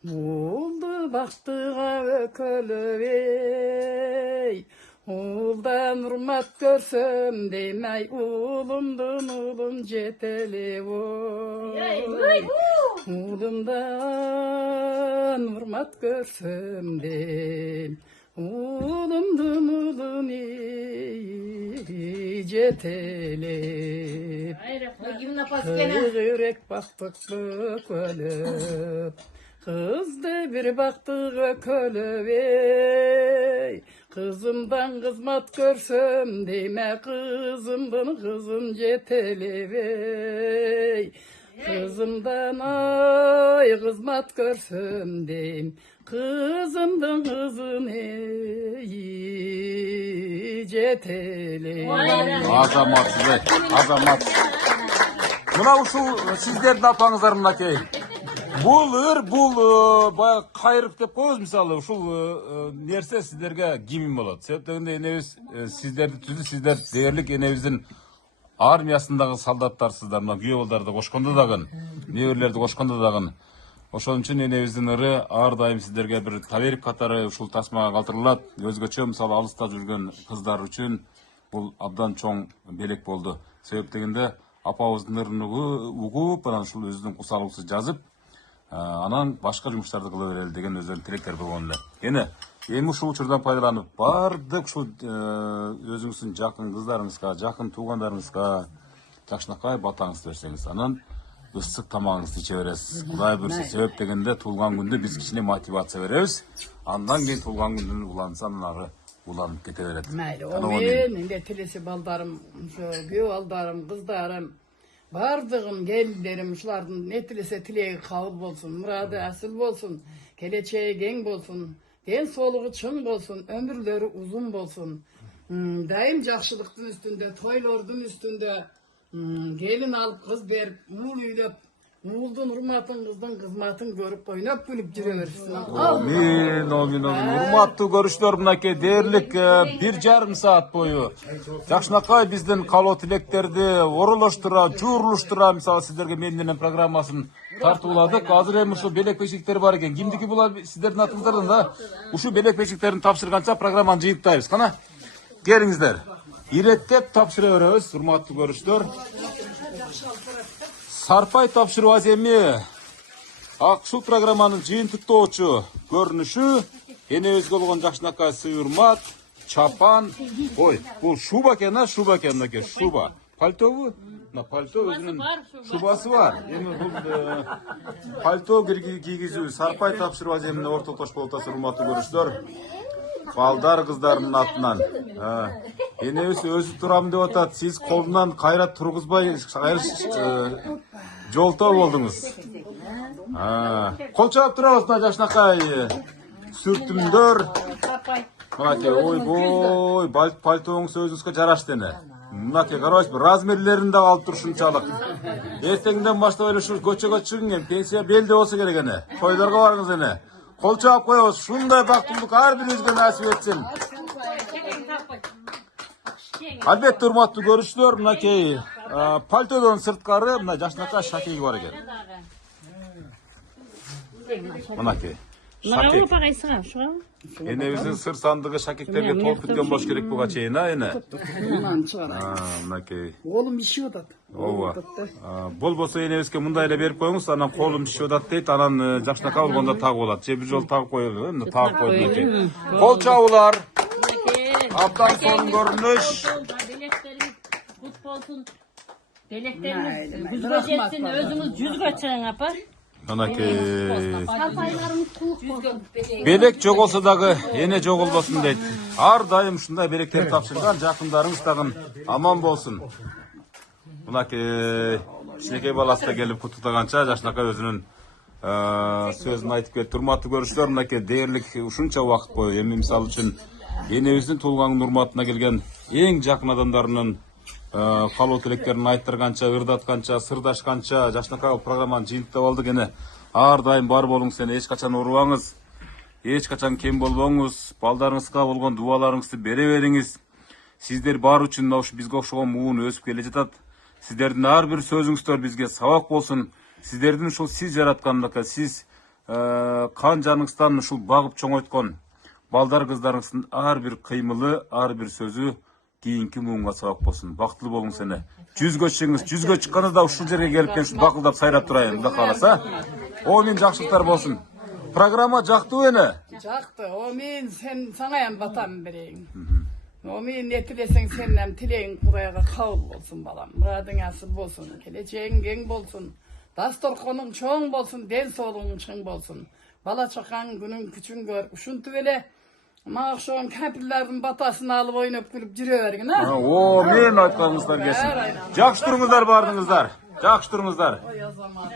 buldu baktığa ökülüp ey. Uldan hurmat görsem demey, ulumdun ulum jeteli oy. Ulumdan hurmat görsem dem, ulumdun ulum jeteli. Yürek baktık bükülüp, kızdı bir baktık kölüp ey. Kızımdan kızmat görsem deme, kızımdan kızım jeteli ey. Kızımdan ay kızmat görsem dem, kızımdan kızım ey jeteli. Azamat size, azamat. Mına uşul sizlerдің апаңыздар мынакей. Бул баягы кайрык деп коебуз мисалы, ушул нерсе сиздерге гимн болот. Себеп дегенде энебиз сиздерди түздү, сиздер дээрлик энебиздин армиясындагы солдаттарсыздар, мына күйөө балдарды кошкондо дагы, неберелерди кошкондо дагы. Ошон үчүн энебиздин ыры ар дайым сиздерге бир таберик катары ушул тасмага калтырылат. Өзгөчө мисалы алыста жүргөн кыздар үчүн бул абдан чоң белек болду. Себеп дегенде апабыздын ырын угуп, анан ушул өзүнүн кусалыбызды жазып, анан башка жумуштарды кыла берели деген өздөрүнүн тилектери болгон эле. Эми ушул учурдан пайдаланып, бардык ушул өзүңүздүн жакын кыздарыңызга, жакын туугандарыңызга жакшынакай батаңызды берсеңиз, анан ысык тамагыңызды иче бересиз. Кудай буйрса, себеп дегенде туулган күндө биз кичине мотивация беребиз. Андан кийин туулган күндүн уланса, анан ары уланып кете берет. Майли, мен энде телесе балдарым, күйөө балдарым, кыздарым, бардыгым, келиндерим, ушулардын не тилесе тилеги кабыл болсун, мурады асыл болсун, келечеги кең болсун, ден соолугу чың болсун, өмүрлөрү узун болсун. Дайым жакшылыктын үстүндө, тойлордун үстүндө келин алып, кыз берип, уул үйлөп, уулдун урматын, кыздын кызматын көрүп, ойноп күлүп жүрө берсин. Амин. Урматтуу көрүшүлөр, мынакей дээрлик 1,5 саат бою жакшынакай биздин каалоо тилектерди оролоштура, жуурулуштура, мисалы сиздерге мен менен программасын тартууладык. Азыр эми ушул белек бешиктер бар экен. Кимдики булар сиздердин атыңыздардан да? Ушул белек бешиктерин тапшырганча программаны жыйынтайбыз. Кана келиңиздер. Иреттеп тапшыра беребиз, урматтуу көрүшүлөр. Сарпай тапшырып эми ушул программанын жыйынтыктоочу көрүнүшү энебизге болгон жакшынакай сыйырмат, чапан. Ой, бул шуба экен, шуба экен, мынакей шуба. Пальтобу? Пальто өзүнүн шубасы бар. Эми бул пальто кийгизүү Сарпай тапшырып эми ортотош болуп атат, урматтуу көрүшүлөр. Балдар кыздардын атынан. Энебиз өзү турам деп атат. Сиз колунан кайрат тургузбай жолтоо болдуңуз. Кол чаап турабыз мына жакшынакай сүртүмдөр. Мынакей ойбой, пальтоңуз өзүңүзгө жарашты эне. Мынакей карабайсызбы, размерлерин да алып турушунчалык. Эртеңден баштап эле ушу көчөгө чыгың, пенсия белде болсо керек эне. Тойлорго барыңыз эне. Кол чаап коебуз, ушундай бактылык ар бирибизге насип этсин. Албетте урматтуу көрүшүлөр, мынакей пальтодон сырткары мына жакшынакай шакеги бар экен. Мынакей. Энебиздин сыр сандыгы шакектерге толуп бүткөн болуш керек буга чейин, эне. Мынакей. Колум ишип атат. Ооба. Болбосо энебизге мындай эле берип коюңуз, анан колум ишип атат дейт, анан жакшынакай болгондо тагып алат. Же бир жолу тагып коелу, эмне тагып койду мынакей. Кол чабуулар. Абдан сонун көрүнүш. Кут болсун. Белектериңиз жүзгө жетсин, өзүңүз жүзгө чыгың, апа. Мынакей. Белек жоголсо дагы эне жоголбосун дейт. Ар дайым ушундай белектер тапшырган жакындарыңыз дагы аман болсун. Мынакей кичинекей баласы да келип куттуктаганча жакшынакай өзүнүн сөзүн айтып кетти. Урматтуу көрүшүлөр, мынакей дээрлик ушунча убакыт бою эми мисалы үчүн энебиздин туулган урматына келген эң жакын адамдарынын каалоо тилектерин айттырганча, ырдатканча, сырдашканча жакшынакай программаны жыйынтыктап алдык эне. Ар дайым бар болуңуз эне, эч качан оорубаңыз, эч качан кем болбоңуз, балдарыңызга болгон дубаларыңызды бере бериңиз. Сиздер бар үчүн ушу бизге окшогон муун өсүп келе жатат. Сиздердин ар бир сөзүңүздөр бизге сабак болсун. Сиздердин ушул сиз жараткандыкы, сиз кан жаныңыздан ушул багып чоңойткон балдар кыздарыңыздын ар бир кыймылы, ар бир сөзү кийинки муунга сабак болсун. Бактылуу болуңуз эне. Жүзгө чыгыңыз, жүзгө чыкканыңызда ушул жерге келип мен бакылдап сайрап турайын, Кудай кааласа. Мен жакшылыктар болсун. Программа жактыбы эне? Жакты. Мен саңа батам берейин. Мен не тілесең сенен тілең Кудайга кабыл болсун балам. Мұрадың асыл болсун, келечегиң кең болсун. Дасторконуң чоң болсун, ден соолугуң чың болсун. Бала чакаң күнүң күчүн көр. Ушинтип эле мага окшогон кемпирлердин батасын алып ойноп күлүп жүрө бергин, а? Мен айтканыңыздар келсин. Жакшы туруңуздар бардыңыздар. Жакшы туруңуздар. Ой, азамат.